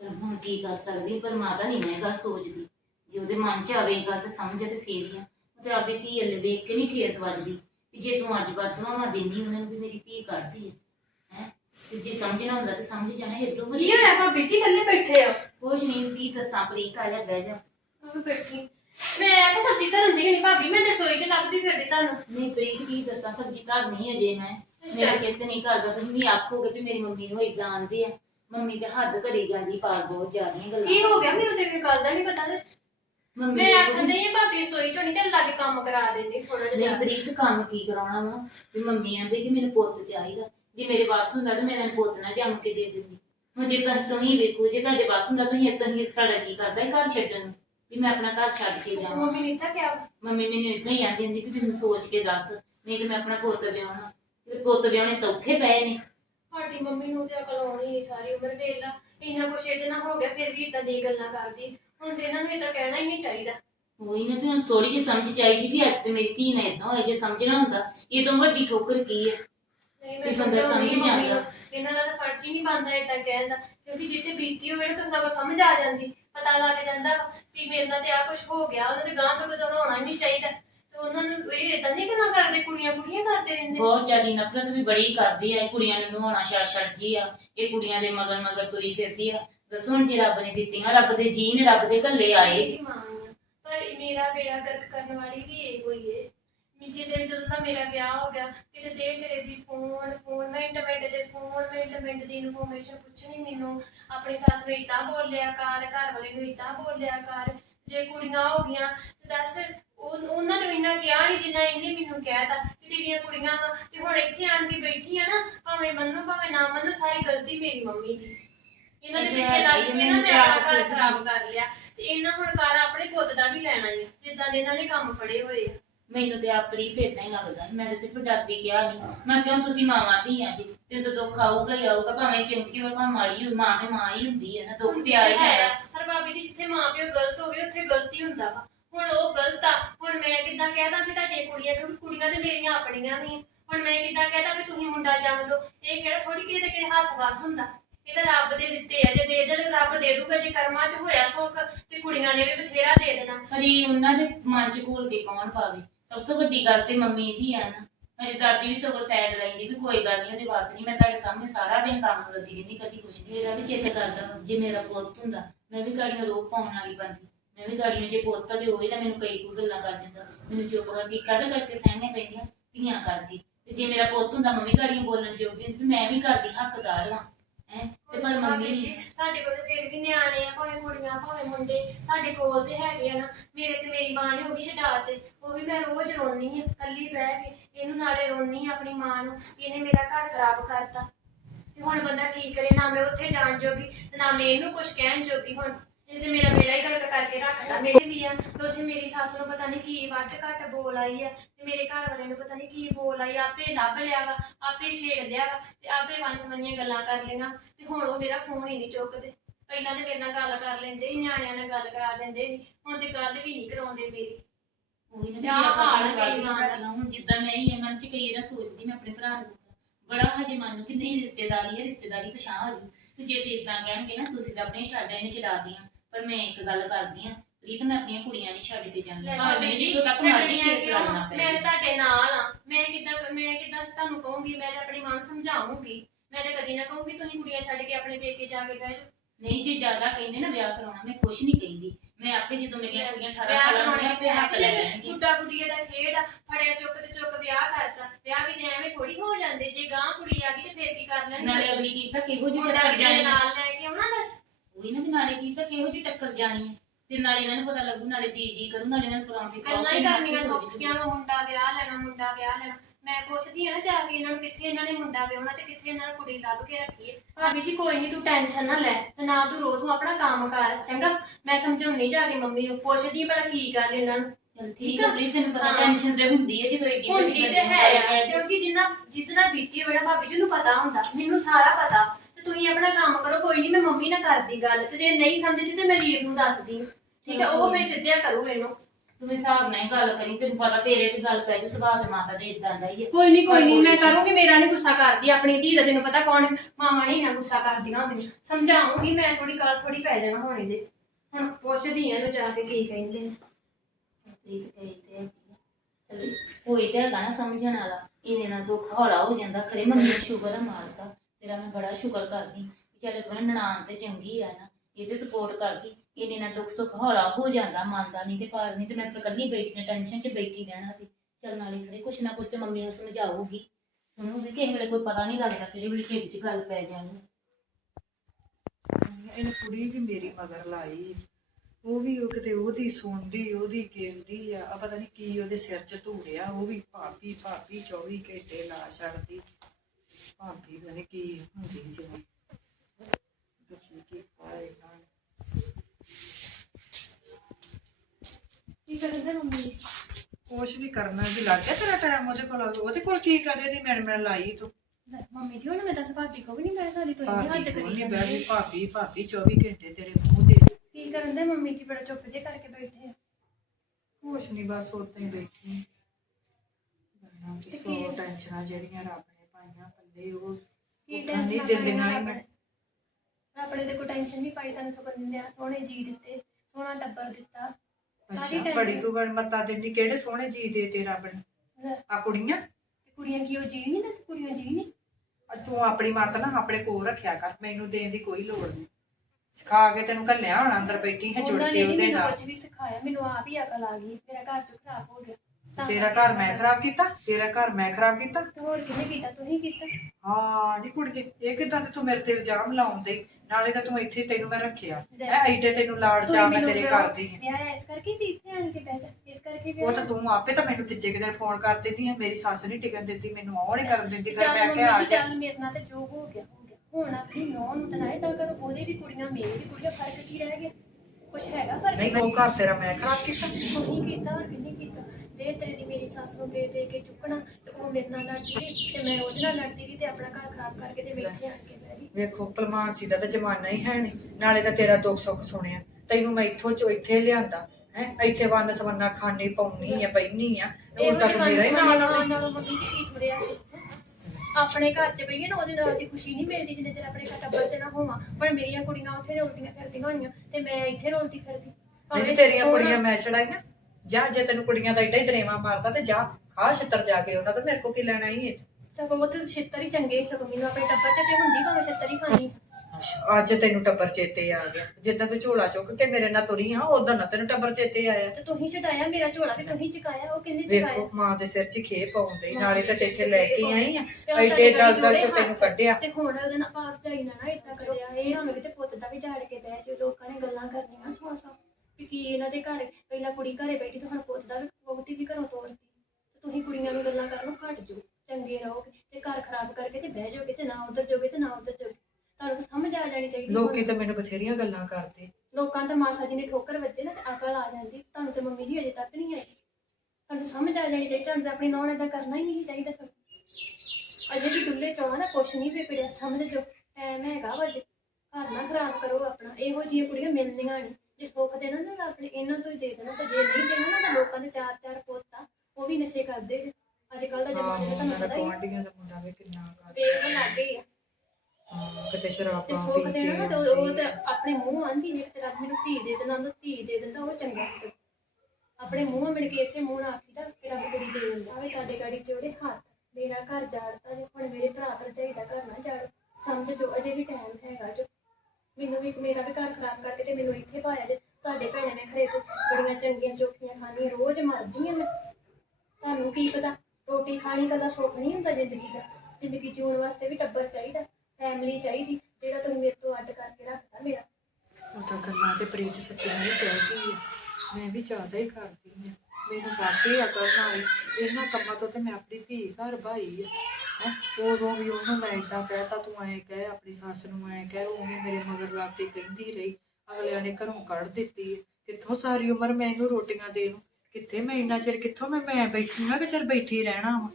Speaker 3: ਪਰ ਹੁਣ ਕੀ ਕਰ ਸਕਦੀ? ਪਰ ਮਾਤਾ ਨਹੀਂ ਮੈਂ ਇਹ ਗੱਲ ਸੋਚਦੀ। ਜੇ ਉਹਦੇ ਮਨ 'ਚ ਆਵੇ ਇਹ ਗੱਲ ਤਾਂ ਸਮਝ ਤੇ ਫੇਰ ਹੀ ਆ। ਉਹ ਤੇ ਆਪਣੀ ਧੀ ਵੱਲ ਵੇਖ ਕੇ ਨਹੀਂ ਠੇਸ ਵੱਜਦੀ ਕਿ ਜੇ ਤੂੰ ਅੱਜ ਬਦਦੁਆਵਾਂ ਦਿੰਦੀ ਉਹਨਾਂ ਨੂੰ ਵੀ ਮੇਰੀ ਧੀ ਕਰਦੀ ਹੈ ਹੈ? ਤੇ ਜੇ ਸਮਝਣਾ ਹੁੰਦਾ ਤਾਂ ਸਮਝ ਜਾਣਾ ਏਡੋ
Speaker 4: ਕੀ
Speaker 3: ਵੱਡੀ
Speaker 4: ਹੋਇਆ? ਭਾਬੀ ਜੀ ਇਕੱਲੇ ਬੈਠੇ ਆ।
Speaker 3: ਕੁਛ ਨਹੀਂ ਕੀ ਦੱਸਾਂ ਪ੍ਰੀਤ ਆ ਜਾ ਬਹਿ ਜਾ।
Speaker 4: ਮੈਂ ਬੈਠੀ ਮੈਂ ਤਾਂ ਸਬਜ਼ੀ ਧਰਨ ਦੀ ਨਹੀਂ ਭਾਬੀ ਮੈਂ ਰਸੋਈ 'ਚ ਲੱਭਦੀ ਫਿਰਦੀ ਤੁਹਾਨੂੰ।
Speaker 3: ਨਹੀਂ ਪ੍ਰੀਤ ਕੀ ਦੱਸਾਂ ਸਬਜ਼ੀ ਘਰ ਨਹੀਂ ਅਜੇ ਮੈਂ। ਮੇਰਾ ਚਿੱਤ ਨਹੀਂ ਕਰਦਾ ਤੁਸੀਂ ਵੀ ਆਖੋਗੇ ਵੀ ਮੇਰੀ ਮੰਮੀ ਨੂੰ ਇਦਾਂ ਆਂਦੇ ਆ। ਮੰਮੀ ਤੇ ਹੱਦ ਕਰੀ ਜਾਂਦੀ ਪਾਰ ਬਹੁਤ ਜ਼ਿਆਦੀਆਂ ਗੱਲਾਂ।
Speaker 4: ਕੀ ਹੋ ਗਿਆ? ਮੈਨੂੰ ਤੇ ਵੀ ਗੱਲ ਦਾ ਨਹੀਂ ਪਤਾ ਤੇ।
Speaker 3: ਮੰਮੀ
Speaker 4: ਮੈਂ
Speaker 3: ਦੇ
Speaker 4: ਆਖਣ ਆ ਭਾਬੀ ਸੋਈ ਚੋਂ ਨਹੀਂ ਚੱਲ ਲੱਗ ਕੰਮ ਕਰਾ ਦਿੰਦੀ ਥੋੜਾ ਜਿਹਾ
Speaker 3: ਪ੍ਰੀਤ ਕੰਮ ਕੀ ਕਰਾਉਣਾ ਵਾ? ਵੀ ਮੰਮੀ ਆਂਦੇ ਕਿ ਮੈਨੂੰ ਪੁੱਤ ਚਾਹੀਦਾ। ਜੇ ਮੇਰੇ ਵੱਸ ਹੁੰਦਾ ਤਾਂ ਮੈਂ ਤੈਨੂੰ ਪੁੱਤ ਨਾ ਜੰਮ ਕੇ ਦੇ ਦਿੰਦੀ। ਹੁਣ ਜੇ ਤੁਸੀਂ ਤੁਸੀਂ ਵੇਖੋ ਜੇ ਤੁਹਾਡੇ ਵੱਸ ਹੁੰਦਾ ਤੁਸੀਂ ਇਤਾਂ ਹੀ ਤੁਹਾਡਾ ਜੀ ਕਰਦਾ ਹੈ ਘਰ ਛੱਡਣ ਨੂੰ ਵੀ ਮੈਂ ਆਪਣਾ ਘਰ ਛੱਡ ਕੇ
Speaker 4: ਤੁਸੀਂ
Speaker 3: ਜਾਵਾਂ।
Speaker 4: ਮੰਮੀ ਨੇ ਇੱਥੇ ਕਿਹਾ?
Speaker 3: ਮੰਮੀ ਮੈਨੂੰ ਇਦਾਂ ਹੀ ਆਂਦੀ ਹੁੰਦੀ ਕਿ ਤੈਨੂੰ ਸੋਚ ਕੇ ਦੱਸ ਨਹੀਂ ਤੇ ਮੈਂ ਆਪਣਾ ਪੁੱਤ ਵਿਆਹਣਾ। ਤੇ ਪੁੱਤ ਵਿਆਹਣੇ ਸੌਖੇ ਪਏ ਨੇ।
Speaker 4: ਸਾਡੀ ਮੰਮੀ ਨੂੰ ਤੇ ਅਕਲ ਆਉਣੀ ਹੈ ਸਾਰੀ ਉਮਰ ਵੇਲਾ ਇੰਨਾ ਕੁਛ ਇਹਦੇ ਨਾਲ ਹੋ ਗਿਆ ਫਿਰ ਵੀ ਇਦਾਂ ਦੀ ਗੱਲਾਂ ਕਰਦੀ। ਹੁਣ ਤੇ ਇਹਨਾਂ ਨੂੰ ਇਹ ਤਾਂ ਕਹਿਣਾ ਹੀ ਨਹੀਂ ਚਾਹੀਦਾ।
Speaker 3: ਉਹੀ ਨਾ ਵੀ ਹੁਣ ਥੋੜੀ ਜਿਹੀ ਸਮਝ ਚਾਹੀਦੀ ਵੀ ਅੱਜ ਤੇ ਮੇਰੀ ਧੀ ਨੇ ਇਦਾਂ ਹੋਇਆ ਜੇ ਸਮਝਣਾ ਹੁੰਦਾ ਇਹ ਤੋਂ ਵੱਡੀ ਠੋਕਰ ਕੀ ਹੈ
Speaker 4: ਨਹੀਂ
Speaker 3: ਤੇ ਬੰਦਾ
Speaker 4: ਸਮਝਾਉਂਦੀ
Speaker 3: ਸਮਝ
Speaker 4: ਨੂੰ।
Speaker 3: ਜਾਂਦਾ।
Speaker 4: ਇਹਨਾਂ ਦਾ ਤਾਂ ਫਰਜ਼ ਹੀ ਨਹੀਂ ਬਣਦਾ ਇਦਾਂ ਕਹਿਣ ਦਾ ਕਿਉਂਕਿ ਜਿੱਤੇ ਬੀਤੀ ਹੋਵੇ ਤਾਂ ਸਭ ਸਮਝ ਆ ਜਾਂਦੀ। ਪਤਾ ਲੱਗ ਜਾਂਦਾ ਵਾ ਕਿ ਮੇਰੇ ਨਾਲ ਤੇ ਆ ਕੁਝ ਹੋ ਗਿਆ ਉਹਨਾਂ ਦੇ ਗਾਂ ਸਗੋਂ ਤਾਂ ਹੋਣਾ ਹੀ ਨਹੀਂ ਚਾਹੀਦਾ। ਤੇ ਉਹਨਾਂ ਨੂੰ ਇਹ ਇਦਾਂ ਨਹੀਂ ਗੱਲਾਂ ਕਰਦੇ ਕੁੜੀਆਂ ਕੁੜੀਆਂ ਕਰਦੇ ਰਹਿੰਦੇ?
Speaker 3: ਬਹੁਤ ਜ਼ਿਆਦਾ ਨਫ਼ਰਤ ਵੀ ਬੜੀ ਕਰਦੀ ਆ ਇਹ ਕੁੜੀਆਂ ਨੂੰ ਨਹਾਉਣਾ ਛੱਡ ਛੱਡ ਜੀ ਆ ਇਹ ਕੁੜੀਆਂ ਦੇ ਮਗਰ ਮਗਰ ਤੁਰੀ ਫਿਰਦੀ ਆ। ਦੱਸੋ ਹੁਣ ਜੇ ਰੱਬ ਨੇ ਦਿੱਤੀਆਂ ਰੱਬ ਦੇ ਜੀ ਨੇ ਰੱਬ ਦੇ ਘੱਲੇ ਆਏ।
Speaker 4: ਇਹਦੀ ਮਾਂ ਆ। ਪਰ ਮੇਰਾ ਬੇੜਾ ਗਰਕ ਕਰਨ ਵਾਲੀ ਵੀ ਇਹ ਕੋਈ ਏ। ਨਿੱਜੇ ਦਿਨ ਜਦੋਂ ਦਾ ਮੇਰਾ ਵਿਆਹ ਹੋ ਗਿਆ ਕਿਤੇ ਦੇ ਤੇਰੇ ਦੀ ਫੋਨ ਫੋਨ ਮਿੰਟ ਮਿੰਟ ਦੇ ਫੋਨ ਮਿੰਟ ਮਿੰਟ ਦੀ ਇਨਫੋਰਮੇਸ਼ਨ ਪੁੱਛਣੀ ਮੈਨੂੰ। ਆਪਣੀ ਸੱਸ ਨੂੰ ਇਦਾਂ ਬੋਲਿਆ ਕਰ ਘਰ ਵਾਲੇ ਨੂੰ ਇਦਾਂ ਬੋਲਿਆ ਕਰ ਜੇ ਕੁੜੀਆਂ ਹੋ ਗਈਆਂ ਤੇ ਦੱਸ ਉਹ- ਉਹਨਾਂ ਤੋਂ ਇੰਨਾ ਕਿਹਾ ਨਹੀਂ ਜਿੰਨਾ ਇਹਨੇ ਮੈਨੂੰ ਕਹਿਤਾ ਕਿ ਤੇਰੀਆਂ ਕੁੜੀਆਂ ਵਾ ਤੇ ਹੁਣ ਇੱਥੇ ਆਣ ਕੇ ਬੈਠੀ ਆ ਨਾ ਭਾਵੇਂ ਮੰਨੋ ਭਾਵੇਂ ਨਾ ਮੰਨੋ ਸਾਰੀ ਗਲਤੀ ਮੇਰੀ ਮੰਮੀ ਦੀ। ਇਹਨਾਂ ਦੇ ਪਿੱਛੇ ਲੱਗ ਕੇ ਨਾ ਮੈਂ ਆਪਣਾ
Speaker 3: ਆਪ
Speaker 4: ਘਰ। ਖਰਾਬ ਕਰ ਲਿਆ। ਤੇ ਇਹਨਾਂ ਹੁਣ ਘਰ ਆਪਣੇ ਪੁੱਤ ਦਾ ਵੀ ਲੈਣਾ ਹੀ ਆ ਜਿੱਦਾਂ ਦੇ ਇਹਨਾਂ ਨੇ ਕੰਮ ਫੜੇ ਹੋਏ ਆ।
Speaker 3: ਮੈਨੂੰ ਤੇ ਆਪਣੀ ਤੇ ਇਦਾਂ ਹੀ ਲੱਗਦਾ ਸੀ। ਮੈਂ ਤਾਂ ਸਿਰਫ ਡਰਦੀ ਕਿਹਾ ਨਹੀਂ ਮੈਂ ਕਿਹਾ ਤੁਸੀਂ ਮਾਵਾਂ ਧੀਆਂ ਜੀ ਤੇ ਤਾਂ ਦੁੱਖ ਆਊਗਾ ਹੀ ਆਊਗਾ ਭਾਵੇਂ ਚੰਗੀ ਹੋਵੇ ਭਾਵੇਂ ਮਾੜੀ ਹੋਵੇ ਮਾਂ ਤੇ ਮਾਂ ਹੀ ਹੁੰਦੀ ਹੈ ਨਾ ਦੁੱਖ ਤੇ ਆ ਹੀ ਜਾਂਦਾ।
Speaker 4: ਪਰ ਭਾਬੀ ਦੀ ਜਿੱਥੇ ਮਾਂ ਪਿਓ ਗਲਤ ਹੋਵੇ ਉੱਥੇ ਗਲਤੀ ਹੁੰਦਾ ਵਾ। ਹੁਣ ਉਹ ਗਲਤ ਆ। ਹੁਣ ਮੈਂ ਕਿੱਦਾਂ ਕਹਿਦਾ ਵੀ ਤੁਹਾਡੀਆਂ ਕੁੜੀਆਂ ਕਿਉਂਕਿ ਕੁੜੀਆਂ ਤੇ ਮੇਰੀਆਂ ਆਪਣੀਆਂ ਵੀ ਆ। ਹੁਣ ਮੈਂ ਕਿੱਦਾਂ ਕਹਿਦਾ ਵੀ ਤੁਸੀਂ ਮੁੰਡਾ ਜੰਮ ਦੋ। ਇਹ ਕਿਹੜਾ ਥੋੜੀ ਕਿਸੇ ਦੇ ਕਿਸੇ ਹੱਥ ਵਸ ਹੁੰਦਾ? ਇਹ ਤਾਂ ਰੱਬ ਦੇ ਦਿੱਤੇ ਆ। ਜੇ ਦੇ ਦੇ ਰੱਬ ਦੇ ਦੂਗਾ। ਜੇ ਕਰਮਾਂ 'ਚ ਹੋਇਆ ਸੁੱਖ ਤੇ ਕੁੜੀਆਂ ਨੇ ਵੀ ਬਥੇਰਾ ਦੇ ਦੇਣਾ।
Speaker 3: ਪਰ ਇਹ ਉਹਨਾਂ ਦੇ ਮਨ ਚ ਘੋਲ ਕੇ ਕੌਣ ਪਾਵੇ? ਸਭ ਤੋਂ ਵੱਡੀ ਗੱਲ ਤੇ ਮੰਮੀ ਦੀ ਆ ਨਾ। ਅਜੇ ਦਾਦੀ ਵੀ ਸਗੋਂ ਸੈਡ ਲੈਂਦੀ ਵੀ ਕੋਈ ਗੱਲ ਨਹੀਂ ਉਹਦੇ ਵਾਸ ਨਹੀਂ ਮੈਂ ਤੁਹਾਡੇ ਸਾਹਮਣੇ ਸਾਰਾ ਦਿਨ ਕੰਮ ਨੂੰ ਲੱਗੀ ਰਹਿੰਦੀ ਕਦੀ ਕੁਛ ਨਹੀਂ ਮੇਰਾ ਵੀ ਚਿੱਤ ਕਰਦਾ ਵਾ, ਜੇ ਮੇਰਾ ਪੁੱਤ ਹੁੰਦਾ ਮੈਂ ਵੀ ਗਾੜੀਆਂ ਰੋਕ ਪਾਉਣ ਵਾਲੀ ਬੰਦੀ ਮੈਂ ਵੀ ਗਾੜੀਆਂ ਜੇ ਪੁੱਤ ਤੇ ਉਹ ਹੀ ਨਾ ਮੈਨੂੰ ਕਈ ਕੁ ਗੱਲਾਂ ਕਰ ਜਾਂਦਾ ਮੈਨੂੰ ਚੁੱਪ ਕਰਕੇ ਕੱਢ ਕਰਕੇ ਸਹਿਣੇ ਪੈਂਦੀਆਂ ਧੀਆਂ ਕਰਦੀ। ਤੇ ਜੇ ਮੇਰਾ ਪੁੱਤ ਹੁੰਦਾ ਮੰਮੀ ਗਾੜੀਆਂ ਬੋਲਣ ਜੋਗੀ ਹੁੰਦੀ ਵੀ ਮੈਂ ਵੀ ਕਰਦੀ ਹੱਕਦਾਰ ਵਾਂ। ਹੈ? ਤੇ ਪਰ ਮੰਮੀ
Speaker 4: ਜੀ ਤੁਹਾਡੇ ਕੋਲ ਤਾਂ ਫਿਰ ਵੀ ਨਿਆਣੇ ਆ ਭਾਵੇਂ ਕੁੜੀਆਂ ਭਾਵੇਂ ਮੁੰਡੇ। ਤੁਹਾਡੇ ਕੋਲ ਤੇ ਹੈਗੇ ਆ ਨਾ ਮੇਰੇ ਤੇ ਮੇਰੀ ਮਾਂ ਨੇ ਉਹ ਵੀ ਛਡਾ ਤੇ ਉਹ ਵੀ ਮੈਂ ਰੋਜ਼ ਰੋਨੀ ਆ ਕੱਲੀ ਬਹਿ ਕੇ ਇਹਨੂੰ ਨਾਲੇ ਰੋਨੀ ਆ ਆਪਣੀ ਮਾਂ ਨੂੰ ਕਿ ਇਹਨੇ ਮੇਰਾ ਘਰ ਖਰਾਬ ਕਰਤਾ। ਤੇ ਹੁਣ ਬੰਦਾ ਕੀ ਕਰੇ ਨਾ ਮੈਂ ਉੱਥੇ ਜਾਣ ਜੋਗੀ ਤੇ ਨਾ ਮੈਂ ਇਹਨੂੰ ਕੁਝ ਕਹਿਣ ਜੋਗੀ ਹੁਣ। ਤੇ ਮੇਰਾ ਬੇੜਾ ਹੀ ਗਰਕ ਕਰਕੇ ਰੱਖਤਾ ਮੇਰੇ ਵੀ ਆ ਤੇ ਉੱਥੇ ਮੇਰੀ ਸੱਸ ਨੂੰ ਪਤਾ ਨਹੀਂ ਕੀ ਵੱਧ ਘੱਟ ਬੋਲ ਆਈ ਆ ਤੇ ਮੇਰੇ ਘਰ ਵਾਲੇ ਨੂੰ ਪਤਾ ਨਹੀਂ ਕੀ ਬੋਲ ਆਈ ਆਪੇ ਲੱਭ ਲਿਆ ਵਾ ਆਪੇ ਛੇੜ ਲਿਆ ਵਾ ਤੇ ਆਪੇ ਵੰਨ ਸਵੰਨੀਆਂ ਗੱਲਾਂ ਕਰ ਲਈਆਂ ਤੇ ਹੁਣ ਉਹ ਮੇਰਾ ਫੋਨ ਹੀ ਨਹੀਂ ਚੁੱਕਦੇ। ਪਹਿਲਾਂ ਤੇ ਮੇਰੇ ਨਾਲ ਗੱਲ ਕਰ ਲੈਂਦੇ ਸੀ ਨਿਆਣਿਆਂ ਨਾਲ ਗੱਲ ਕਰਾ ਦਿੰਦੇ ਸੀ ਹੁਣ ਤੇ ਗੱਲ ਵੀ ਨਹੀਂ ਕਰਾਉਂਦੇ ਮੇਰੀ।
Speaker 3: ਉਹੀ ਨਾ ਵੀ
Speaker 4: ਹਾਲ
Speaker 3: ਹੁਣ ਜਿੱਦਾਂ ਮੈਂ ਹੀ ਆ, ਮਨ ਚ ਕਈ ਵਾਰ ਸੋਚਦੀ ਮੈਂ ਆਪਣੇ ਭਰਾ ਨੂੰ ਬੜਾ ਹਜੇ ਮਨ ਕਿ ਨਹੀਂ ਰਿਸ਼ਤੇਦਾਰੀ ਹੈ ਰਿਸ਼ਤੇਦਾਰੀ ਪਛਾਣ ਹੋ ਜੂ ਤੇ ਜੇ ਤੇ ਇਦਾਂ ਕਹਿਣਗੇ ਨਾ ਤੁਸੀਂ ਤਾਂ ਆਪਣੇ ਛੱਡ ਇਹਨੇ ਛਡਾ ਦੀਆਂ। ਪਰ ਮੈਂ ਇੱਕ ਗੱਲ ਕਰਦੀ ਆ ਪ੍ਰੀਤ ਮੈਂ ਆਪਣੀਆਂ ਕੁੜੀਆਂ ਨਹੀਂ ਛੱਡ ਕੇ
Speaker 4: ਲੈ
Speaker 3: ਜਾਂਦੀ
Speaker 4: ਭਾਬੀ ਜੀ
Speaker 3: ਜਦੋਂ ਤੱਕ ਮਰਜ਼ੀ
Speaker 4: ਛੱਡਣੀਆਂ
Speaker 3: ਕੇਸ
Speaker 4: ਕਿਉਂ?
Speaker 3: ਲੜਨਾ
Speaker 4: ਮੈਂ
Speaker 3: ਪਏ
Speaker 4: ਤੁਹਾਡੇ ਨਾਲ ਆ ਮੈਂ ਕਿਦਾਂ ਮੈਂ ਕਿਦਾਂ ਤੁਹਾਨੂੰ ਕਹੂੰਗੀ ਮੈਂ ਤੇ ਆਪਣੀ ਮਾਂ ਨੂੰ ਸਮਝਾਉਂਗੀ। ਮੈਂ ਤੇ ਕਦੀ ਨਾ ਕਹੂੰਗੀ ਤੁਸੀਂ ਕੁੜੀਆਂ ਛੱਡ ਕੇ ਆਪਣੇ ਪੇਕੇ ਜਾ ਕੇ ਬਹਿ ਜਾਓ।
Speaker 3: ਨਹੀਂ ਜੇ ਜ਼ਿਆਦਾ ਕਹਿੰਦੇ ਨਾ ਵਿਆਹ ਕਰਾਉਣਾ ਮੈਂ ਕੁਛ ਨਹੀਂ ਕਹਿੰਦੀ। ਮੈਂ ਆਪੇ ਜਦੋਂ ਮੇਰੀਆਂ ਕੁੜੀਆਂ 18
Speaker 4: ਵਿਆਹ
Speaker 3: ਸਾਲਾਂ ਦੀਆਂ ਆਪੇ ਹੱਕ ਲੈ
Speaker 4: ਤੇ
Speaker 3: ਲੈਣਗੀਆਂ।
Speaker 4: ਗੁੱਡਾ ਗੁੱਡੀਏ ਦਾ ਖੇਡ ਆ ਫੜਿਆ ਚੁੱਕ ਤੇ ਚੁੱਕ ਵਿਆਹ ਕਰਤਾ। ਵਿਆਹ ਕਿਤੇ ਐਵੇਂ ਥੋੜੀ ਹੋ ਜਾਂਦੇ। ਜੇ ਗਾਂ ਕੁੜੀ ਆ ਗਈ ਤੇ ਫੇਰ ਕੀ ਕਰ ਲੈਣਗੇ?
Speaker 3: ਨਾਲੇ ਅਗਲੀ ਕੀ ਤਾਂ ਕਿਹੋ ਜਿਹੀ
Speaker 4: ਮੁੰਡਾ
Speaker 3: ਟੱਕਰ
Speaker 4: ਕਿਤੇ
Speaker 3: ਜਾਣੀ। ਆ।
Speaker 4: ਨਾਲ ਲੈ ਕੇ ਆਉਣਾ ਦੱਸ?
Speaker 3: ਉਹੀ ਨਾ ਵੀ ਨਾਲੇ ਕੀ ਤਾਂ ਕਿਹੋ ਜਿਹੀ ਟੱਕਰ ਜਾਣੀ ਹੈ ਤੇ ਨਾਲੇ ਇਹਨਾਂ ਨੂੰ ਪਤਾ ਲੱਗੂ ਨਾਲੇ ਜੀ ਜੀ ਕਰੂ ਨਾਲੇ ਇਹਨਾਂ ਨੂੰ ਪਰੌਂਠੀ ਖਵਾਓ
Speaker 4: ਗੱਲਾਂ ਹੀ ਕਰਨੀਆਂ। ਸੌਖੀਆਂ ਵਾ ਮੁੰਡਾ ਵਿਆਹ ਲੈਣਾ ਮੁੰਡਾ ਵਿਆਹ ਲੈਣਾ ਮੈਂ ਪੁੱਛਦੀ ਆ ਨਾ ਜਾ ਕੇ ਇਹਨਾਂ ਨੂੰ ਕਿੱਥੇ ਇਹਨਾਂ ਨੇ ਮੁੰਡਾ ਵਿਆਹਣਾ ਤੇ ਕਿੱਥੇ ਇਹਨਾਂ ਨੂੰ ਕੁੜੀ ਲੱਭ ਕੇ ਰੱਖੀ ਹੈ ਭਾਬੀ ਜੀ ਕੋਈ ਨਹੀਂ ਤੂੰ ਟੈਨਸ਼ਨ ਨਾ ਲੈ ਤੇ ਨਾ ਤੂੰ ਰੋ ਤੂੰ ਆਪਣਾ ਕੰਮ ਕਰ ਚੰਗਾ ਮੈਂ ਸਮਝਾਉਣੀ ਜਾ ਕੇ ਮੰਮੀ ਨੂੰ ਪੁੱਛਦੀ ਆਂ ਭਲਾ ਕੀ ਗੱਲ ਇਹਨਾਂ ਨੂੰ
Speaker 3: ਚਲ ਠੀਕ ਹੈ ਪ੍ਰੀਤ ਤੈਨੂੰ ਪਤਾ
Speaker 4: ਹਾਂ।
Speaker 3: ਟੈਨਸ਼ਨ ਤੇ ਹੁੰਦੀ ਹੈ ਜਦੋਂ ਏਡੀ
Speaker 4: ਹੁੰਦੀ ਤੇ ਹੈ। ਕਿਉਂਕਿ ਜਿੰਨਾ ਜਿੱਦਣਾ ਬੀਤੀ ਨਾ ਭਾਬੀ ਜੀ ਨੂੰ ਪਤਾ ਹੁੰਦਾ ਮੈਨੂੰ ਸਾਰਾ ਪਤਾ ਤੁਸੀਂ ਆਪਣਾ ਕੰਮ ਕਰੋ ਕੋਈ ਨਹੀਂ ਮੈਂ ਮੰਮੀ ਨਾਲ ਕਰਦੀ ਗੱਲ। ਤੇ ਜੇ ਨਹੀਂ ਸਮਝਦੀ ਤੇ ਮੈਂ ਵੀਰ ਨੂੰ ਦੱਸਦੀ। ਠੀਕ ਹੈ ਉਹ ਮੈਂ ਸਿੱਧਿਆ ਕਰੂ ਇਹਨੂੰ।
Speaker 3: ਤੂੰ ਹਿਸਾਬ ਨਾਲ ਹੀ ਗੱਲ ਕਰੀ ਤੈਨੂੰ ਪਤਾ ਤੇਰੇ ਤੇ ਗੱਲ ਪੈ ਜੂ ਸੁਭਾਅ ਤੇ ਮਾਤਾ ਦੇ ਇਦਾਂ ਦਾ ਹੀ ਹੈ।
Speaker 4: ਕੋਈ ਨਹੀਂ ਕੋਈ ਨਹੀਂ ਮੈਂ
Speaker 3: ਕੋਈ।
Speaker 4: ਕਰੂੰਗੀ ਮੇਰਾ ਨਹੀਂ ਗੁੱਸਾ ਕਰਦੀ ਆਪਣੀ ਧੀ ਦਾ ਤੈਨੂੰ ਪਤਾ ਕੌਣ ਮਾਮਾ ਨਹੀਂ ਨਾ ਗੁੱਸਾ ਕਰਦੀਆਂ ਹੁੰਦੀਆਂ। ਸਮਝਾਉਂਗੀ ਮੈਂ ਥੋੜੀ ਗੱਲ ਥੋੜੀ ਪੈ ਜਾਣਾ ਹੁਣ ਇਹਦੇ। ਹੁਣ ਪੁੱਛਦੀ ਆ ਇਹਨੂੰ ਜਾ ਕੇ ਕੀ ਕਹਿੰਦੇ ਨੇ
Speaker 3: ਪ੍ਰੀਤ ਕਹੀ ਤੇ ਹੈਗੀ ਆ। ਚਲੋ ਹੋਈ ਤੇ ਹੈਗਾ ਨਾ ਸਮਝਣ ਵਾਲਾ। ਇਹਦੇ ਨਾਲ ਦੁੱਖ ਹੌਲਾ ਹੋ ਜਾਂਦਾ ਖਰੇ ਮੰਮੀ ਹੈ ਮਾਲਕਾ। ਤੇਰਾ ਮੈਂ ਬੜਾ ਸ਼ੁਕਰ ਕਰਦੀ ਵੀ ਚੱਲ ਕੋਈ ਨਨਾਣ ਤੇ ਚੰਗੀ ਆ ਨਾ ਇਹ ਤੇ ਸਪੋਰਟ ਕਰਦੀ ਇਹਦੇ ਨਾਲ ਦੁੱਖ ਸੁੱਖ ਹੌਲਾ ਹੋ ਜਾਂਦਾ, ਮੰਨਦਾ ਨਹੀਂ ਤੇ ਪਾਲ ਨਹੀਂ ਤੇ ਮੈਂ ਤਾਂ ਇਕੱਲੀ ਬੈਠੀ ਨੇ ਟੈਨਸ਼ਨ 'ਚ ਬੈਠੀ ਰਹਿਣਾ ਸੀ। ਚੱਲ ਨਾਲੇ ਖਰੇ ਕੁਛ ਨਾ ਕੁਛ ਤੇ ਮੰਮੀ ਨੂੰ ਸਮਝਾਊਗੀ। ਸੁਣੂਗੀ ਕਿਸੇ ਵੇਲੇ ਕੋਈ ਪਤਾ ਨਹੀਂ ਲੱਗਦਾ ਕਿਹੜੇ ਵੇਲੇ ਢਿੱਡ 'ਚ ਗੱਲ ਪੈ ਜਾਣੀ।
Speaker 1: ਇਹਨੇ ਕੁੜੀ ਵੀ ਮੇਰੀ ਮਗਰ ਲਾਈ। ਉਹ ਵੀ ਉਹ ਕਿਤੇ ਉਹਦੀ ਸੁਣਦੀ, ਉਹਦੀ ਕਹਿੰਦੀ ਆ ਪਤਾ ਨਹੀਂ ਕੀ ਉਹਦੇ ਸਿਰ 'ਚ ਧੂੜਿਆ, ਉਹ ਵੀ ਭਾਬੀ ਭਾਬੀ 24 ਘੰਟੇ ਲਾ ਛੱਡਦੀ। ਭਾਬੀ ਬਣੇ ਕੀ ਹੁੰਦੀ ਜਿਵੇਂ ਦੁਖੀ ਕੀ ਪਾਏ ਨਾਲ।
Speaker 4: ਕੀ ਕਰਦੇ ਮੰਮੀ?
Speaker 1: ਕੁਛ ਨਹੀਂ ਕਰਨਾ ਜੀ ਲੱਗ ਗਿਆ ਤੇਰਾ ਟਾਈਮ ਉਹਦੇ ਕੋਲ ਉਹਦੇ ਕੋਲ ਕੀ ਕਰੇ ਦੀ ਮਿਣ ਮਿਣ ਲਾਈ ਤੂੰ?
Speaker 4: ਲੈ, ਮੰਮੀ ਜੀ ਹੁਣ ਮੈਂ ਦੱਸ ਭਾਬੀ ਕੋ ਵੀ ਨਹੀਂ ਮੈਂ ਖਾਲੀ ਤੁਸੀਂ ਵੀ
Speaker 1: ਭਾਬੀ
Speaker 4: ਹੱਥ
Speaker 1: ਕੋਲ
Speaker 4: ਕਰੀ
Speaker 1: ਨਹੀਂ
Speaker 4: ਜਾਂਦੇ
Speaker 1: ਬਹਿ ਭਾਬੀ ਭਾਬੀ 24 ਘੰਟੇ ਤੇਰੇ ਮੂੰਹ ਤੇ
Speaker 4: ਕੀ ਕਰਨ ਦੇ ਮੰਮੀ ਜੀ ਬੜਾ ਚੁੱਪ ਜੇ ਕਰਕੇ ਬੈਠੇ ਆ।
Speaker 1: ਕੁਛ ਨਹੀਂ ਬਸ ਉਦਾਂ ਹੀ ਬੈਠੀ ਗੱਲਾਂ ਤੇ ਸੌ ਟੈਨਸ਼ਨਾਂ ਜਿਹੜੀਆਂ ਰੱਬ ਨੇ ਪਾਈਆਂ ਪੱਲੇ ਉਹ
Speaker 4: ਕੀ
Speaker 1: ਉਦਾਂ ਨਹੀਂ
Speaker 4: ਟੈਨਸ਼ਨ
Speaker 1: ਦਿੰਦੀਆਂ ਹੀ ਮੈਂ
Speaker 4: ਆਪਣੇ? ਤੇ ਕੋਈ ਟੈਨਸ਼ਨ ਨਹੀਂ ਪਾਈ ਤੁਹਾਨੂੰ ਸੁਪਰ ਦਿੰਦੇ ਆ। ਸੋਹਣੇ ਜੀ ਦਿੱਤੇ ਸੋਹਣਾ ਟੱਬਰ ਦਿੱਤਾ। ਕਾਹਦੀ
Speaker 1: ਅੱਛਾ ਬੜੀ
Speaker 4: tension?
Speaker 1: ਤੂੰ ਬਣ ਮੱਤਾ ਦਿੰਦੀ ਕਿਹੜੇ ਸੋਹਣੇ ਜੀ ਦੇ ਤੇ ਰੱਬ ਨੇ?
Speaker 4: ਲੈ,
Speaker 1: ਆ ਕੁੜੀਆਂ?
Speaker 4: ਤੇ ਕੁੜੀਆਂ ਕੀ ਉਹ ਜੀ ਨਹੀਂ ਦੱਸ ਕੁੜੀਆਂ ਜੀ ਨਹੀਂ
Speaker 1: ਆ ਤੂੰ ਆਪਣੀ ਮੱਤ ਨਾ ਆਪਣੇ ਕੋਲ ਰੱਖਿਆ ਕਰ ਮੈਨੂੰ ਦੇਣ ਦੀ ਕੋਈ ਲੋੜ ਨਹੀਂ ਸਿਖਾ ਕੇ ਤੈਨੂੰ ਘੱਲਿਆ ਹੋਣਾ ਅੰਦਰ ਬੈਠੀ ਹੈ ਜੁੜ
Speaker 4: ਉਹਨਾਂ
Speaker 1: ਕੇ
Speaker 4: ਨੇ
Speaker 1: ਉਹਦੇ
Speaker 4: ਮੈਨੂੰ
Speaker 1: ਨਾਲ।
Speaker 4: ਕੁਝ ਵੀ ਸਿਖਾਇਆ ਮੈਨੂੰ ਆਪ ਹੀ ਅਕਲ ਆ ਗਈ ਮੇਰਾ ਘਰ ਚੋਂ ਖਰਾਬ ਹੋ ਗਿਆ।
Speaker 1: ਤੇਰਾ ਘਰ ਮੈਂ ਖਰਾਬ ਕੀਤਾ ਤੇਰਾ ਘਰ ਮੈਂ ਖਰਾਬ ਕੀਤਾ।
Speaker 4: ਤੇ ਹੋਰ ਕਿਹਨੇ ਕੀਤਾ ਤੁਸੀਂ ਕੀਤਾ?
Speaker 1: ਹਾਂ ਨੀ ਕੁੜੀ ਇਹ ਕਿਦਾਂ ਤੇ ਤੂੰ ਮੇਰੇ ਤੇ ਇਲਜ਼ਾਮ ਲਾਉਂਦੇ ਨਾਲੇ ਤਾਂ ਤੂੰ ਇੱਥੇ ਤੈਨੂੰ ਮੈਂ ਰੱਖਿਆ। ਐ ਐਡੇ ਤੈਨੂੰ ਲਾੜ ਚਾ ਮੈਂ ਤੇਰੇ ਕਰਦੀ ਹਾਂ
Speaker 4: ਵਿਆਹ ਇਸ ਕਰਕੇ ਵੀ ਇੱਥੇ ਆਣ ਕੇ ਬਹਿ ਜਾ ਇਸ ਕਰਕੇ ਵੀ
Speaker 1: ਉਹ ਤਾਂ ਤੂੰ ਆਪੇ ਤਾਂ ਮੈਨੂੰ ਤੀਜੇ ਕੁ ਦਿਨ ਫੋਨ ਕਰ ਦਿੰਦੀ ਹੈ ਮੇਰੀ ਸੱਸ ਨਹੀਂ ਟਿਕਣ ਦਿੰਦੀ ਮੈਨੂੰ ਉਹ ਨਹੀਂ ਕਰਨ ਦਿੰਦੀ ਫਿਰ ਮੈਂ ਕਿਹਾ ਆ
Speaker 4: ਜੀ,
Speaker 1: ਜਾ।
Speaker 4: ਚੱਲ ਮੇਰੇ ਨਾਲ ਤੇ ਜੋ ਹੋ ਗਿਆ ਹੋ ਗਿਆ। ਹੁਣ ਆਪਣੀ ਨੌਂ ਨੂੰ ਤਾਂ ਨਾ ਏਦਾਂ ਕਰੋ ਉਹਦੇ ਵੀ ਕੁੜੀਆਂ ਮੇਰੇ ਵੀ ਕੁੜੀਆਂ ਫ਼ਰਕ ਕੀ ਰਹਿ ਗਿਆ? ਕੁਛ ਹੈਗਾ ਫ਼ਰਕ?
Speaker 1: ਨਹੀਂ ਉਹ ਘਰ ਤੇਰਾ ਮੈਂ ਖਰਾਬ ਕੀਤਾ।
Speaker 4: ਨਹੀਂ ਕੀਤਾ ਕਿੰਨੇ ਕੀਤਾ? ਦੇ ਤੇਰੇ ਦੀ ਮੇਰੀ ਸੱਸ ਨੂੰ ਦੇ ਦੇ ਕੇ ਚੁੱਕਣਾ ਤੇ ਉਹ ਮੇਰੇ ਨਾਲ ਲੜਦੀ ਰਹੀ ਤੇ ਮੈਂ ਉਹਦੇ ਨਾਲ ਲੜਦੀ ਰਹੀ ਤੇ ਆਪਣਾ ਘਰ ਖਰਾਬ ਕਰਕੇ ਤੇ ਮੈਂ ਇੱਥੇ ਆਣ ਕੇ ਬਹਿ ਗਈ।
Speaker 1: ਵੇਖੋ ਭਲਮਾਨ ਸੀ ਦਾ ਤਾਂ ਜ਼ਮਾਨਾ ਹੀ ਹੈ ਨਹੀਂ ਨਾਲੇ ਤਾਂ ਤੇਰਾ ਦੁੱਖ ਸੁੱਖ ਸੁਣਿਆ। ਤੈਨੂੰ ਮੈਂ ਇੱਥੋਂ ਚੋ ਇੱਥੇ ਲਿਆਂਦਾ ਹੈ? ਇੱਥੇ ਵੰਨ ਸਵੰਨਾ ਖਾਣੀ ਪਾਉਣੀ ਆ ਪੈਣੀ ਆ ਹੁਣ ਤੱਕ ਮੇਰਾ ਹੀ ਨਾਲ
Speaker 4: ਨਾਲ ਮੰਮੀ ਜੀ ਕੀ ਥੋੜਿਆ ਸੀ। ਆਪਣੇ ਘਰ 'ਚ ਬਈਏ ਨਾ ਉਹਦੇ ਨਾਲ ਦੀ ਖੁਸ਼ੀ ਨਹੀਂ ਮਿਲਦੀ ਜਿੰਨੇ ਚਿਰ ਆਪਣੇ ਘਰ ਟੱਬਰ 'ਚ ਨਾ ਹੋਵਾਂ। ਪਰ ਮੇਰੀਆਂ ਕੁੜੀਆਂ ਉੱਥੇ ਰੋਲਦੀਆਂ ਫਿਰਦੀਆਂ ਹੋਣੀਆਂ ਤੇ ਮੈਂ ਇੱਥੇ ਰੋਲਦੀ ਫਿਰਦੀ।
Speaker 1: ਨਹੀਂ ਤੇਰੀਆਂ ਕੁੜੀਆਂ ਮੈਂ ਛੜਾਈਆਂ ਜਾ ਜੇ ਤੈਨੂੰ ਕੁੜੀਆਂ ਦਾ ਏਡਾ ਹੀ ਦਰੇਵਾ ਮਾਰਦਾ ਤੇ ਜਾ ਖਾ ਛਿੱਤਰ ਜਾ ਕੇ ਉਹਨਾਂ ਤੋਂ ਮੇਰੇ ਕੋ ਕੀ ਲੈਣਾ ਹੀ ਇਹ
Speaker 4: ਸਗੋਂ ਉੱਥੇ ਛਿੱਤਰ ਹੀ ਚੰਗੇ ਸਗੋਂ ਮੈਨੂੰ ਆਪਣੇ ਟੱਬਰ 'ਚ ਤੇ ਹੁੰਦੀ ਭਾਵੇਂ ਛਿੱਤਰ ਹੀ ਖਾਣੀ
Speaker 1: ਅੱਜ ਤੈਨੂੰ ਟੱਬਰ ਚੇਤੇ ਆ ਗਿਆ। ਜਿੱਦਾਂ ਤੂੰ ਝੋਲਾ ਚੁੱਕ ਕੇ ਮੇਰੇ ਨਾਲ ਤੁਰੀ ਆ ਉਦੋਂ ਨਾ ਤੈਨੂੰ ਟੱਬਰ ਚੇਤੇ ਆਇਆ।
Speaker 4: ਤੇ ਤੁਸੀਂ ਛਡਾਇਆ ਮੇਰਾ ਝੋਲਾ ਵੀ ਤੁਸੀਂ ਚਕਾਇਆ ਉਹ ਕਹਿੰਦੇ ਚਕਾਇਆ?
Speaker 1: ਵੇਖੋ ਮਾਂ ਦੇ ਸਿਰ 'ਚ ਖੇ ਪਾਉਂਦੇ ਨਾਲੇ ਤਾਂ ਇੱਥੇ ਲੈ ਕੇ ਆਈ ਆ
Speaker 4: ਤੇ
Speaker 1: ਐਡੇ ਦਲ ਦਲ 'ਚੋਂ ਤੈਨੂੰ ਕੱਢਿਆ।
Speaker 4: ਤੇ ਹੁਣ ਉਹਦੇ ਨਾਲ ਪਾਪ ਚਾਈ ਨਾ ਨਾ ਇਦਾਂ ਕਰਿਆ ਇਹ ਹੁਣ ਕਿਤੇ ਪੁੱਤ ਦਾ ਵੀ ਝਾੜ ਕੇ ਬਹਿ ਜੇ ਲੋਕਾਂ ਨੇ ਗੱਲਾਂ ਕਰਨੀਆਂ ਸੌ ਸੌ ਵੀ ਕੀ ਇਹਨਾਂ ਦੇ ਘਰ ਪਹਿਲਾਂ ਕੁੜੀ ਘਰੇ ਬੈਠੀ ਤੇ ਹੁਣ ਪੁੱਤ ਦਾ ਵੀ ਬਹੁਤੀ ਵੀ ਘਰੋਂ ਤੋੜਤੀ। ਤੇ ਤੁਸੀਂ ਕੁੜੀਆਂ ਨੂੰ ਗੱਲਾਂ ਕਰਨ ਨੂੰ ਹਟ ਜਾਓ ਚੰਗੇ ਰਹੋਗੇ ਤੇ ਘਰ ਖਰਾਬ ਕਰਕੇ ਤੇ ਬਹਿ ਜਾਓਗੇ ਤੇ ਨਾ ਉਧਰ ਜਾਓਗੇ ਤੇ ਨਾ ਉਧਰ ਜਾਓਗੇ। ਤੁਹਾਨੂੰ ਤਾਂ ਸਮਝ ਆ ਜਾਣੀ ਚਾਹੀਦੀ।
Speaker 1: ਲੋਕੀ ਤਾਂ ਮੈਨੂੰ ਬਥੇਰੀਆਂ ਗੱਲਾਂ ਕਰਦੇ।
Speaker 4: ਲੋਕਾਂ ਤਾਂ ਮਾਸਾ ਜੀ ਨੇ ਠੋਕਰ ਵੱਜੇ ਨਾ ਤੇ ਅਕਲ ਆ ਜਾਂਦੀ। ਤੁਹਾਨੂੰ ਤੇ ਮੰਮੀ ਜੀ ਅਜੇ ਤੱਕ ਨਹੀਂ ਆਈ। ਤੁਹਾਨੂੰ ਸਮਝ ਆ ਜਾਣੀ ਚਾਹੀਦੀ ਤੁਹਾਨੂੰ ਤਾਂ ਆਪਣੀ ਨੌਂ ਏਦਾਂ ਕਰਨਾ ਹੀ ਨਹੀਂ ਚਾਹੀਦਾ ਸਭ। ਅਜੇ ਵੀ ਡੁੱਲੇ ਚੋਣਾ ਨਾ ਕੁਛ ਨਹੀਂ ਵਿਗੜਿਆ ਸਮਝ ਜੋ ਐਮ ਹੈਗਾ ਵਜ ਘਰ ਨਾ ਖਰਾਬ ਕਰੋ ਆਪਣਾ। ਇਹੋ ਜਿਹੀਆਂ ਕੁੜੀਆਂ ਮਿਲਣੀਆਂ ਨਹੀਂ। ਜੇ ਸੁੱਖ ਆਪਣੇ ਇਹਨਾਂ ਤੋਂ ਹੀ ਦੇ ਦੇਣਾ ਤੇ ਜੇ ਨਹੀਂ ਦੇਣਾ ਨਾ ਤਾਂ ਲੋਕਾਂ ਦੇ ਚਾਰ ਚਾਰ ਪੁੱਤ ਆ ਉਹ ਵੀ ਨਸ਼ੇ ਕਰਦੇ ਜੇ। ਅੱਜ ਕੱਲ ਦਾ ਜ਼ਮਾਨਾ ਤਾਂ ਤੁਹਾਨੂੰ ਪਤਾ ਹੀ
Speaker 1: ਗੁਆਂਢੀਆਂ ਦਾ ਮੁੰਡਾ ਵੀ ਕਿੰਨਾ ਕਰਦਾ
Speaker 4: ਲੱਗੇ ਆ
Speaker 1: ਹਾਂ ਕਿਤੇ
Speaker 4: ਤੇ
Speaker 1: ਸ਼ਰਾਬਾਂ
Speaker 4: ਸੁੱਖ
Speaker 1: ਪੀ
Speaker 4: ਦੇਣਾ ਨਾ
Speaker 1: ਕੇ
Speaker 4: ਤੇ ਉਹ ਉਹ ਤੇ ਆਪਣੇ ਮੂੰਹ ਆਂਦੀ ਜੇ ਤੇ ਰੱਬ ਮੈਨੂੰ ਧੀ ਦੇ ਦੇਣਾ ਉਹਨੂੰ ਧੀ ਦੇ ਦਿੰਦਾ ਉਹ ਚੰਗਾ ਸੀ ਆਪਣੇ ਮੂੰਹ ਮਿਲ ਕੇ ਇਸੇ ਮੂੰਹ ਨਾਲ ਆਖੀਦਾ ਕਿ ਰੱਬ ਕੁੜੀ ਦੇ ਦਿੰਦਾ ਵੇ ਤੁਹਾਡੇ ਗਾੜੀ ਜੋੜੇ ਹੱਥ ਮੇਰਾ ਘਰ ਜਾੜਤਾ ਜੇ ਹੁਣ ਮੇਰੇ ਭਰਾ ਭਰਜਾਈ ਦਾ ਘਰ ਨਾ ਜਾੜੋ। ਸਮਝ ਜੋ ਅਜੇ ਵੀ ਟਾਈਮ ਹੈਗਾ ਜੋ। ਮੈਨੂੰ ਵੀ ਮੇਰਾ ਵੀ ਘਰ ਖਰਾਬ ਕਰਕੇ ਤੇ ਮੈਨੂੰ ਇੱਥੇ ਪਾਇਆ ਜੇ। ਤੁਹਾਡੇ ਭੈਣੇ ਨੇ ਖਰੇ ਤੇ ਬੜੀਆਂ ਚੰਗੀਆਂ ਚੋਖੀਆਂ ਖਾਣੀਆਂ, ਰੋਜ਼ ਮਰਦੀ ਆ ਮੈਂ। ਤੁਹਾਨੂੰ ਕੀ ਪਤਾ, ਰੋਟੀ ਖਾਣੀ ਕਦਾ ਸੁੱਖ ਨਹੀਂ ਹੁੰਦਾ ਜ਼ਿੰਦਗੀ ਦਾ। ਜ਼ਿੰਦਗੀ ਜਿਉਣ ਵਾਸਤੇ ਵੀ ਟੱਬਰ ਚਾਹੀਦਾ ਫੈਮਿਲੀ ਚਾਹੀਦੀ, ਜਿਹੜਾ ਤੁਸੀਂ ਮੇਰੇ ਤੋਂ ਅੱਡ ਕਰਕੇ ਰੱਖਦਾ ਮੇਰਾ।
Speaker 1: ਉਹ ਤਾਂ ਗੱਲਾਂ ਤੇ ਪ੍ਰੀਤ ਸੱਚੀ ਨਹੀਂ ਕਹਿਦੀ ਹੈ ਮੈਂ ਵੀ ਜ਼ਿਆਦਾ ਹੀ ਕਰਦੀ ਹਾਂ ਮੈਨੂੰ ਵਾਕਈ ਅਕਲ ਨਾ ਆਈ ਇਹਨਾਂ ਕੰਮਾਂ ਤੋਂ ਤੇ ਮੈਂ ਆਪਣੀ ਧੀ ਘਰ ਭਾਈ ਆ। ਹੈ, ਉਦੋਂ ਵੀ ਉਹਨੂੰ ਮੈਂ ਇਦਾਂ ਕਹਿਤਾ, ਤੂੰ ਐਂ ਕਹਿ, ਆਪਣੀ ਸੱਸ ਨੂੰ ਐਂ ਕਹਿ ਉਹ ਵੀ ਮੇਰੇ ਮਗਰ ਲੱਗ ਕੇ ਕਹਿੰਦੀ ਰਹੀ। ਅਗਲਿਆਂ ਨੇ ਘਰੋਂ ਕੱਢ ਦਿੱਤੀ ਹੈ। ਕਿੱਥੋਂ ਸਾਰੀ ਉਮਰ ਮੈਂ ਇਹਨੂੰ ਰੋਟੀਆਂ ਦੇ ਨੂੰ? ਕਿੱਥੇ ਮੈਂ ਇੰਨਾ ਚਿਰ, ਕਿੱਥੋਂ ਮੈਂ ਮੈਂ ਬੈਠੀ ਨਾ ਕਿ ਚਿਰ ਬੈਠੀ ਰਹਿਣਾ ਵਾ?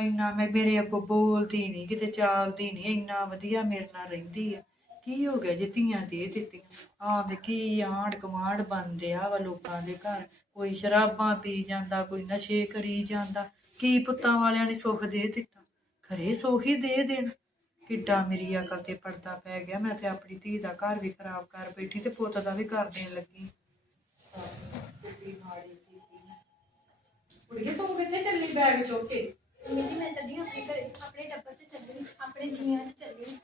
Speaker 1: ਇੰਨਾ ਮੈਂ ਮੇਰੇ ਅੱਗੋਂ ਬੋਲਦੀ ਨਹੀਂ ਕਿਤੇ ਚਾਲਦੀ ਨਹੀਂ ਇੰਨਾ ਵਧੀਆ ਮੇਰੇ ਨਾਲ ਰਹਿੰਦੀ ਆ। ਕੀ ਹੋ ਗਿਆ ਜੇ ਧੀਆਂ ਦੇ ਦਿੱਤੀਆਂ? ਆਹ ਦੇ ਕੀ ਆਂਢ ਕਮਾਂਡ ਬੰਦੇ ਆ ਵਾ ਲੋਕਾਂ ਦੇ ਘਰ। ਕੋਈ ਸ਼ਰਾਬਾਂ ਪੀ ਜਾਂਦਾ, ਕੋਈ ਨਸ਼ੇ ਕਰੀ ਜਾਂਦਾ। ਕੀ ਪੁੱਤਾਂ ਵਾਲਿਆਂ ਨੇ ਸੁੱਖ ਦੇ ਦਿੱਤਾ? ਖਰੇ ਸੁੱਖ ਹੀ ਦੇ ਦੇਣ। ਕਿੱਡਾ ਮੇਰੀ ਅਕਲ ਤੇ ਪਰਦਾ ਪੈ ਗਿਆ ਮੈਂ ਤੇ ਆਪਣੀ ਧੀ ਦਾ ਘਰ ਵੀ ਖਰਾਬ ਕਰ ਬੈਠੀ ਤੇ ਪੁੱਤ ਦਾ ਵੀ ਕਰ ਦੇਣ ਲੱਗੀ। ਕੁੜੀਏ ਤੂੰ ਕਿੱਥੇ ਚੱਲੀ ਬੈਗ ਚੁੱਕ ਕੇ?
Speaker 4: ਮੰਮੀ ਜੀ ਮੈਂ ਚੱਲੀ ਆਪਣੇ ਘਰੇ ਆਪਣੇ ਟੱਬਰ 'ਚ ਚੱਲੀ ਆਪਣੇ ਜੀਆਂ 'ਚ ਚੱਲੀ।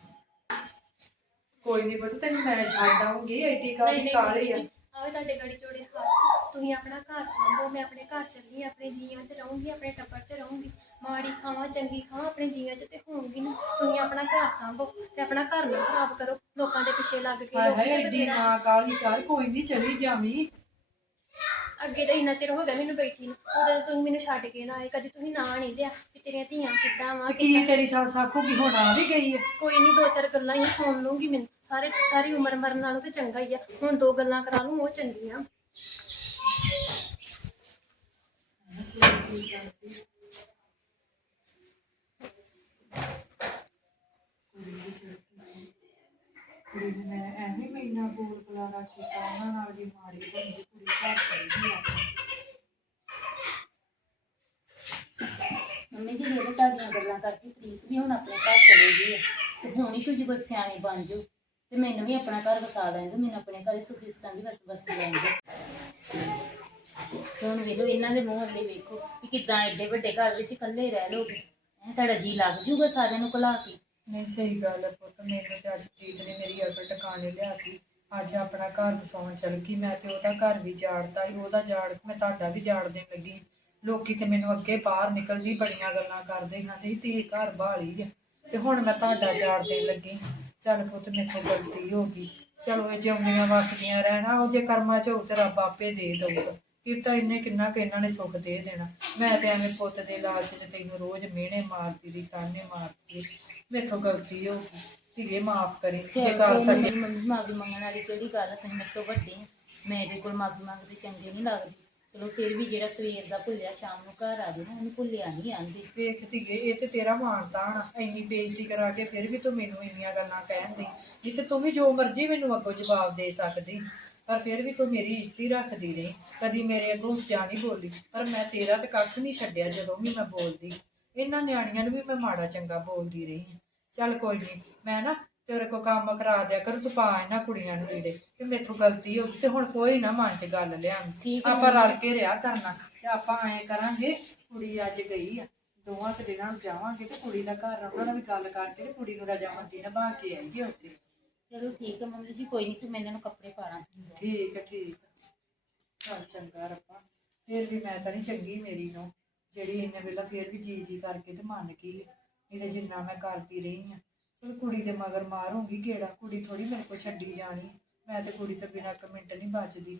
Speaker 1: ਕੋਈ ਨਹੀਂ ਪੁੱਤ ਤੈਨੂੰ ਮੈਂ ਛੱਡ ਆਉਂਗੀ ਐਡੀ ਕਾਹਲੀ ਕਾਹਲੀ ਆ।
Speaker 4: ਆਵੇ ਤੁਹਾਡੇ ਗਾੜੀ ਜੋੜੇ ਹੱਥ ਤੁਸੀਂ ਆਪਣਾ ਘਰ ਸੰਭੋ ਮੈਂ ਆਪਣੇ ਘਰ ਚੱਲੀ ਆਪਣੇ ਜੀਆਂ 'ਚ ਰਹੂੰਗੀ ਆਪਣੇ ਟੱਬਰ 'ਚ ਰਹੂੰਗੀ। ਮਾੜੀ ਖਾਵਾਂ ਚੰਗੀ ਖਾਵਾਂ ਆਪਣੇ ਜੀਆਂ 'ਚ ਤੇ ਹੋਊਂਗੀ ਨਾ। ਤੁਸੀਂ ਆਪਣਾ ਘਰ ਸੰਭੋ ਤੇ ਆਪਣਾ ਘਰ ਨਾ ਖਰਾਬ ਕਰੋ। ਲੋਕਾਂ ਦੇ ਪਿੱਛੇ ਲੱਗ ਕੇ
Speaker 1: ਹਾਏ
Speaker 4: ਲੋਕੀ
Speaker 1: ਹਾਏ
Speaker 4: ਤਾਂ
Speaker 1: ਐਡੀ
Speaker 4: ਬਥੇਰਾ-
Speaker 1: ਨਾ ਕਾਲੀ ਕਰ ਕੋਈ ਨਹੀਂ ਚਲੀ ਜਾਵੀਂ।
Speaker 4: ਅੱਗੇ ਤਾਂ ਇੰਨਾ ਚਿਰ ਹੋ ਗਿਆ ਮੈਨੂੰ ਬੈਠੀ ਨੂੰ। ਉਦੋਂ ਤੁਸੀਂ ਮੈਨੂੰ ਛੱਡ ਕੇ ਨਾ ਆਏ ਕਦੇ ਤੁਸੀਂ ਨਾਂ ਨਹੀਂ ਲਿਆ ਕਿ ਤੇਰੀਆਂ ਧੀਆਂ ਕਿੱਦਾਂ ਵਾ
Speaker 1: ਕੀ ਤੇਰੀ ਸੱਸ ਆਖੂਗੀ ਹੁਣ ਆ ਵੀ ਗਈ ਹੈ।
Speaker 4: ਕੋਈ ਨਹੀਂ ਦੋ ਚਾਰ ਗੱਲਾਂ ਹੀ ਸੁਣ ਲੂੰਗੀ ਮੈਨੂੰ। ਸਾਰੇ ਸਾਰੀ ਉਮਰ ਮਰਨ ਨਾਲੋਂ ਤੇ ਚੰਗਾ ਹੀ ਆ। ਹੁਣ ਦੋ ਗੱਲਾਂ ਕਰਾ ਲੂੰ ਉਹ ਚੰਗੀਆਂ।
Speaker 1: ਕੁੜੀ ਨੂੰ ਮੈਂ ਐਵੇਂ ਮਹੀਨਾ ਬੋਲ ਬੁਲਾਰਾ ਕੀਤਾ, ਉਹਨਾਂ ਨਾਲ ਦੀ ਮਾੜੀ ਬਣੀ ਕੁੜੀ ਘਰ ਚਾਹੀਦੀ ਆ।
Speaker 3: ਮੰਮੀ ਜੀ, ਮੇਰੇ ਤੁਹਾਡੀਆਂ ਗੱਲਾਂ ਕਰਕੇ ਪ੍ਰੀਤ ਵੀ ਹੁਣ ਆਪਣੇ ਘਰ ਚਲੇ ਗਈ ਹੈ ਤੇ ਹੁਣ ਹੀ ਤੁਸੀਂ ਕੋਈ ਸਿਆਣੇ ਬਣ ਜਾਓ, ਤੇ ਮੈਨੂੰ ਵੀ ਆਪਣਾ ਘਰ ਵਸਾ ਲੈਣ ਦਿਓ, ਮੈਨੂੰ ਆਪਣੇ ਘਰ ਸੁਖੀ ਸੰਦੀ ਵਸ ਵਸ ਲੈਣ ਦਿਓ। ਤੇ ਹੁਣ ਵੇਖੋ, ਇਹਨਾਂ ਦੇ ਮੂੰਹ ਅੱਲੇ ਵੇਖੋ ਕਿ ਕਿਦਾਂ ਐਡੇ ਵੱਡੇ ਘਰ ਵਿੱਚ ਇਕੱਲੇ ਰਹਿ ਲੋਗੇ। ਹੈਂ, ਤੁਹਾਡਾ ਜੀ ਲੱਗ ਜੂਗਾ ਸਾਰਿਆਂ ਨੂੰ ਘੁਲਾ ਕੇ।
Speaker 1: ਨਹੀਂ ਸਹੀ ਗੱਲ ਹੈ ਪੁੱਤ ਮੈਨੂੰ ਤੇ ਅੱਜ ਪ੍ਰੀਤ ਨੇ ਮੇਰੀ ਅਕਲ ਟਿਕਾਣੇ ਲਿਆਤੀ। ਅੱਜ ਆਪਣਾ ਘਰ ਵਸਾਉਣ ਚਲ ਗਈ ਮੈਂ ਤੇ ਉਹਦਾ ਘਰ ਵੀ ਜਾੜਦਾ ਸੀ ਉਹਦਾ ਜਾੜ ਮੈਂ ਤੁਹਾਡਾ ਵੀ ਜਾੜ ਦੇਣ ਲੱਗੀ। ਲੋਕੀ ਤੇ ਮੈਨੂੰ ਅੱਗੇ ਬਾਹਰ ਨਿਕਲਦੀ ਬੜੀਆਂ ਗੱਲਾਂ ਕਰਦੇ ਕਹਿੰਦੇ ਸੀ ਤੀ ਘਰ ਬਾਲੀ ਆ ਤੇ ਹੁਣ ਮੈਂ ਤੁਹਾਡਾ ਜਾੜ ਦੇਣ ਲੱਗੀ। ਚੱਲ ਪੁੱਤ ਮੇਥੋਂ ਗਲਤੀ ਹੋ ਗਈ। ਚਲੋ ਇਹ ਜਿਉਂਦੀਆਂ ਵਸਦੀਆਂ ਰਹਿਣਾ ਉਹ ਜੇ ਕਰਮਾਂ ਚ ਹੋਊ ਤੇ ਰੱਬ ਆਪੇ ਦੇ ਦਊਗਾ। ਕੀਤਾ ਇੰਨੇ ਕਿੰਨਾ ਕਿ ਇਹਨਾਂ ਨੇ ਸੁੱਖ ਦੇ ਦੇਣਾ। ਮੈਂ ਤੇ ਐਵੇਂ ਪੁੱਤ ਦੇ ਲਾਲਚ ਚ ਤੈਨੂੰ ਰੋਜ਼ ਮਿਹਣੇ ਮਾਰਦੀ ਦੀ ਤਾਨੇ ਮਾਰਦੀ ਦੀ। ਮੇਥੋਂ ਗਲਤੀ ਹੋ ਗਈ। ਧੀਏ ਮਾਫ ਕਰੀ। ਜੇ ਕਰ ਸਕੇ
Speaker 3: ਮਾਫੀ ਮੰਗਣ ਵਾਲੀ ਕਿਹੜੀ ਗੱਲ ਹੈ? ਤੁਸੀਂ ਮੇਰੇ ਤੋਂ ਵੱਡੇ ਹੋ। ਮੈਂ ਇਹਦੇ ਕੋਲ ਮਾਫੀ ਮੰਗਦੀ ਚੰਗੀ ਨਹੀਂ ਲੱਗਦੀ। ਚਲੋ ਫਿਰ ਵੀ ਜਿਹੜਾ ਸਵੇਰ ਦਾ ਭੁੱਲਿਆ ਸ਼ਾਮ ਨੂੰ ਘਰ ਆ ਨਾ ਉਹਨੂੰ ਭੁੱਲਿਆ ਨਹੀਂ ਆਂਦੀ।
Speaker 1: ਵੇਖ ਧੀਏ ਇਹ ਤੇ ਤੇਰਾ ਮਾਨਤਾਨ ਆ ਇੰਨੀ ਬੇਇੱਜ਼ਤੀ ਕਰਾ ਕੇ ਫਿਰ ਵੀ ਤੂੰ ਮੈਨੂੰ ਇੰਨੀਆਂ ਗੱਲਾਂ ਕਹਿੰਦੀ ਨਹੀਂ ਤੇ ਤੂੰ ਵੀ ਜੋ ਮਰਜ਼ੀ ਮੈਨੂੰ ਅੱਗੋਂ ਜਵਾਬ ਦੇ ਸਕਦੀ। ਪਰ ਫਿਰ ਵੀ ਤੂੰ ਮੇਰੀ ਇੱਜ਼ਤ ਹੀ ਰੱਖਦੀ ਰਹੀ। ਕਦੀ ਮੇਰੇ ਅੱਗੋਂ ਉੱਚਾ ਨਹੀਂ ਬੋਲੀ ਪਰ ਮੈਂ ਤੇਰਾ ਤੇ ਕੱਖ ਨਹੀਂ ਛੱਡਿਆ ਜਦੋਂ ਵੀ ਮੈਂ ਬੋਲਦੀ। ਇਹਨਾਂ ਨਿਆਣੀਆਂ ਨੂੰ ਵੀ ਮੈਂ ਮਾੜਾ ਚੰਗਾ ਬੋਲਦੀ ਰਹੀ। ਚੱਲ ਕੋਈ ਨਹੀਂ ਮੈਂ ਨਾ ਤੇਰੇ ਕੋ ਕੰਮ ਕਰਾ ਦਿਆ ਕਰ ਤੂੰ ਪਾ ਇਹਨਾਂ ਕੁੜੀਆਂ ਨੂੰ ਲੀੜੇ ਕਿ ਮੇਥੋਂ ਗਲਤੀ ਹੋ ਗਈ ਤੇ ਹੁਣ ਕੋਈ ਨਾ ਮਨ 'ਚ ਗੱਲ
Speaker 3: ਠੀਕ
Speaker 1: ਆਪਾਂ ਰਲ ਕੇ ਰਿਆ ਕਰਨਾ ਤੇ ਆਪਾਂ ਐਂ ਕਰਾਂਗੇ ਕੁੜੀ ਅੱਜ ਗਈ ਆ। ਦੋਵਾਂ ਕੁ ਦਿਨਾਂ ਨੂੰ ਜਾਵਾਂਗੇ ਤੇ ਕੁੜੀ ਦਾ ਘਰ ਉਹਨਾਂ ਨਾਲ ਵੀ ਗੱਲ ਕਰਕੇ ਤੇ ਕੁੜੀ ਨੂੰ ਰਜਾਮੰਦੀ ਨਿਭਾ ਕੇ ਆਈਏ ਉੱਥੇ।
Speaker 3: ਚਲੋ ਠੀਕ ਹੈ ਮੰਮੀ ਜੀ, ਕੋਈ ਨਹੀਂ ਫਿਰ ਮੈਂ ਇਹਨਾਂ ਨੂੰ ਕੱਪੜੇ ਪਾਣਾ
Speaker 1: ਠੀਕ ਹੈ ਠੀਕ ਹੈ ਚੰਗਾ ਰੱਬਾ, ਫਿਰ ਵੀ ਮੈਂ ਤਾਂ ਨਹੀਂ ਚੰਗੀ ਮੇਰੀ ਨੂੰ ਜਿਹੜੀ ਇਹਨੇ ਵੇਲਾ ਫਿਰ ਵੀ ਜੀ ਜੀ ਕਰਕੇ ਤੇ ਮੰਨ ਗਈ ਹੈ। ਜਿੰਨਾ ਮੈਂ ਕਰਦੀ ਰਹੀ ਆ। ਚਲ ਕੁੜੀ ਦੇ ਮਗਰ ਮਾਰੂੰਗੀ ਕਿਹੜਾ, ਕੁੜੀ ਥੋੜੀ ਮੇਰੇ ਕੋਲ ਛੱਡੀ ਜਾਣੀ ਮੈਂ ਤੇ ਕੁੜੀ ਤੋਂ ਬਿਨਾਂ ਇੱਕ ਮਿੰਟ ਨਹੀਂ ਬਚਦੀ।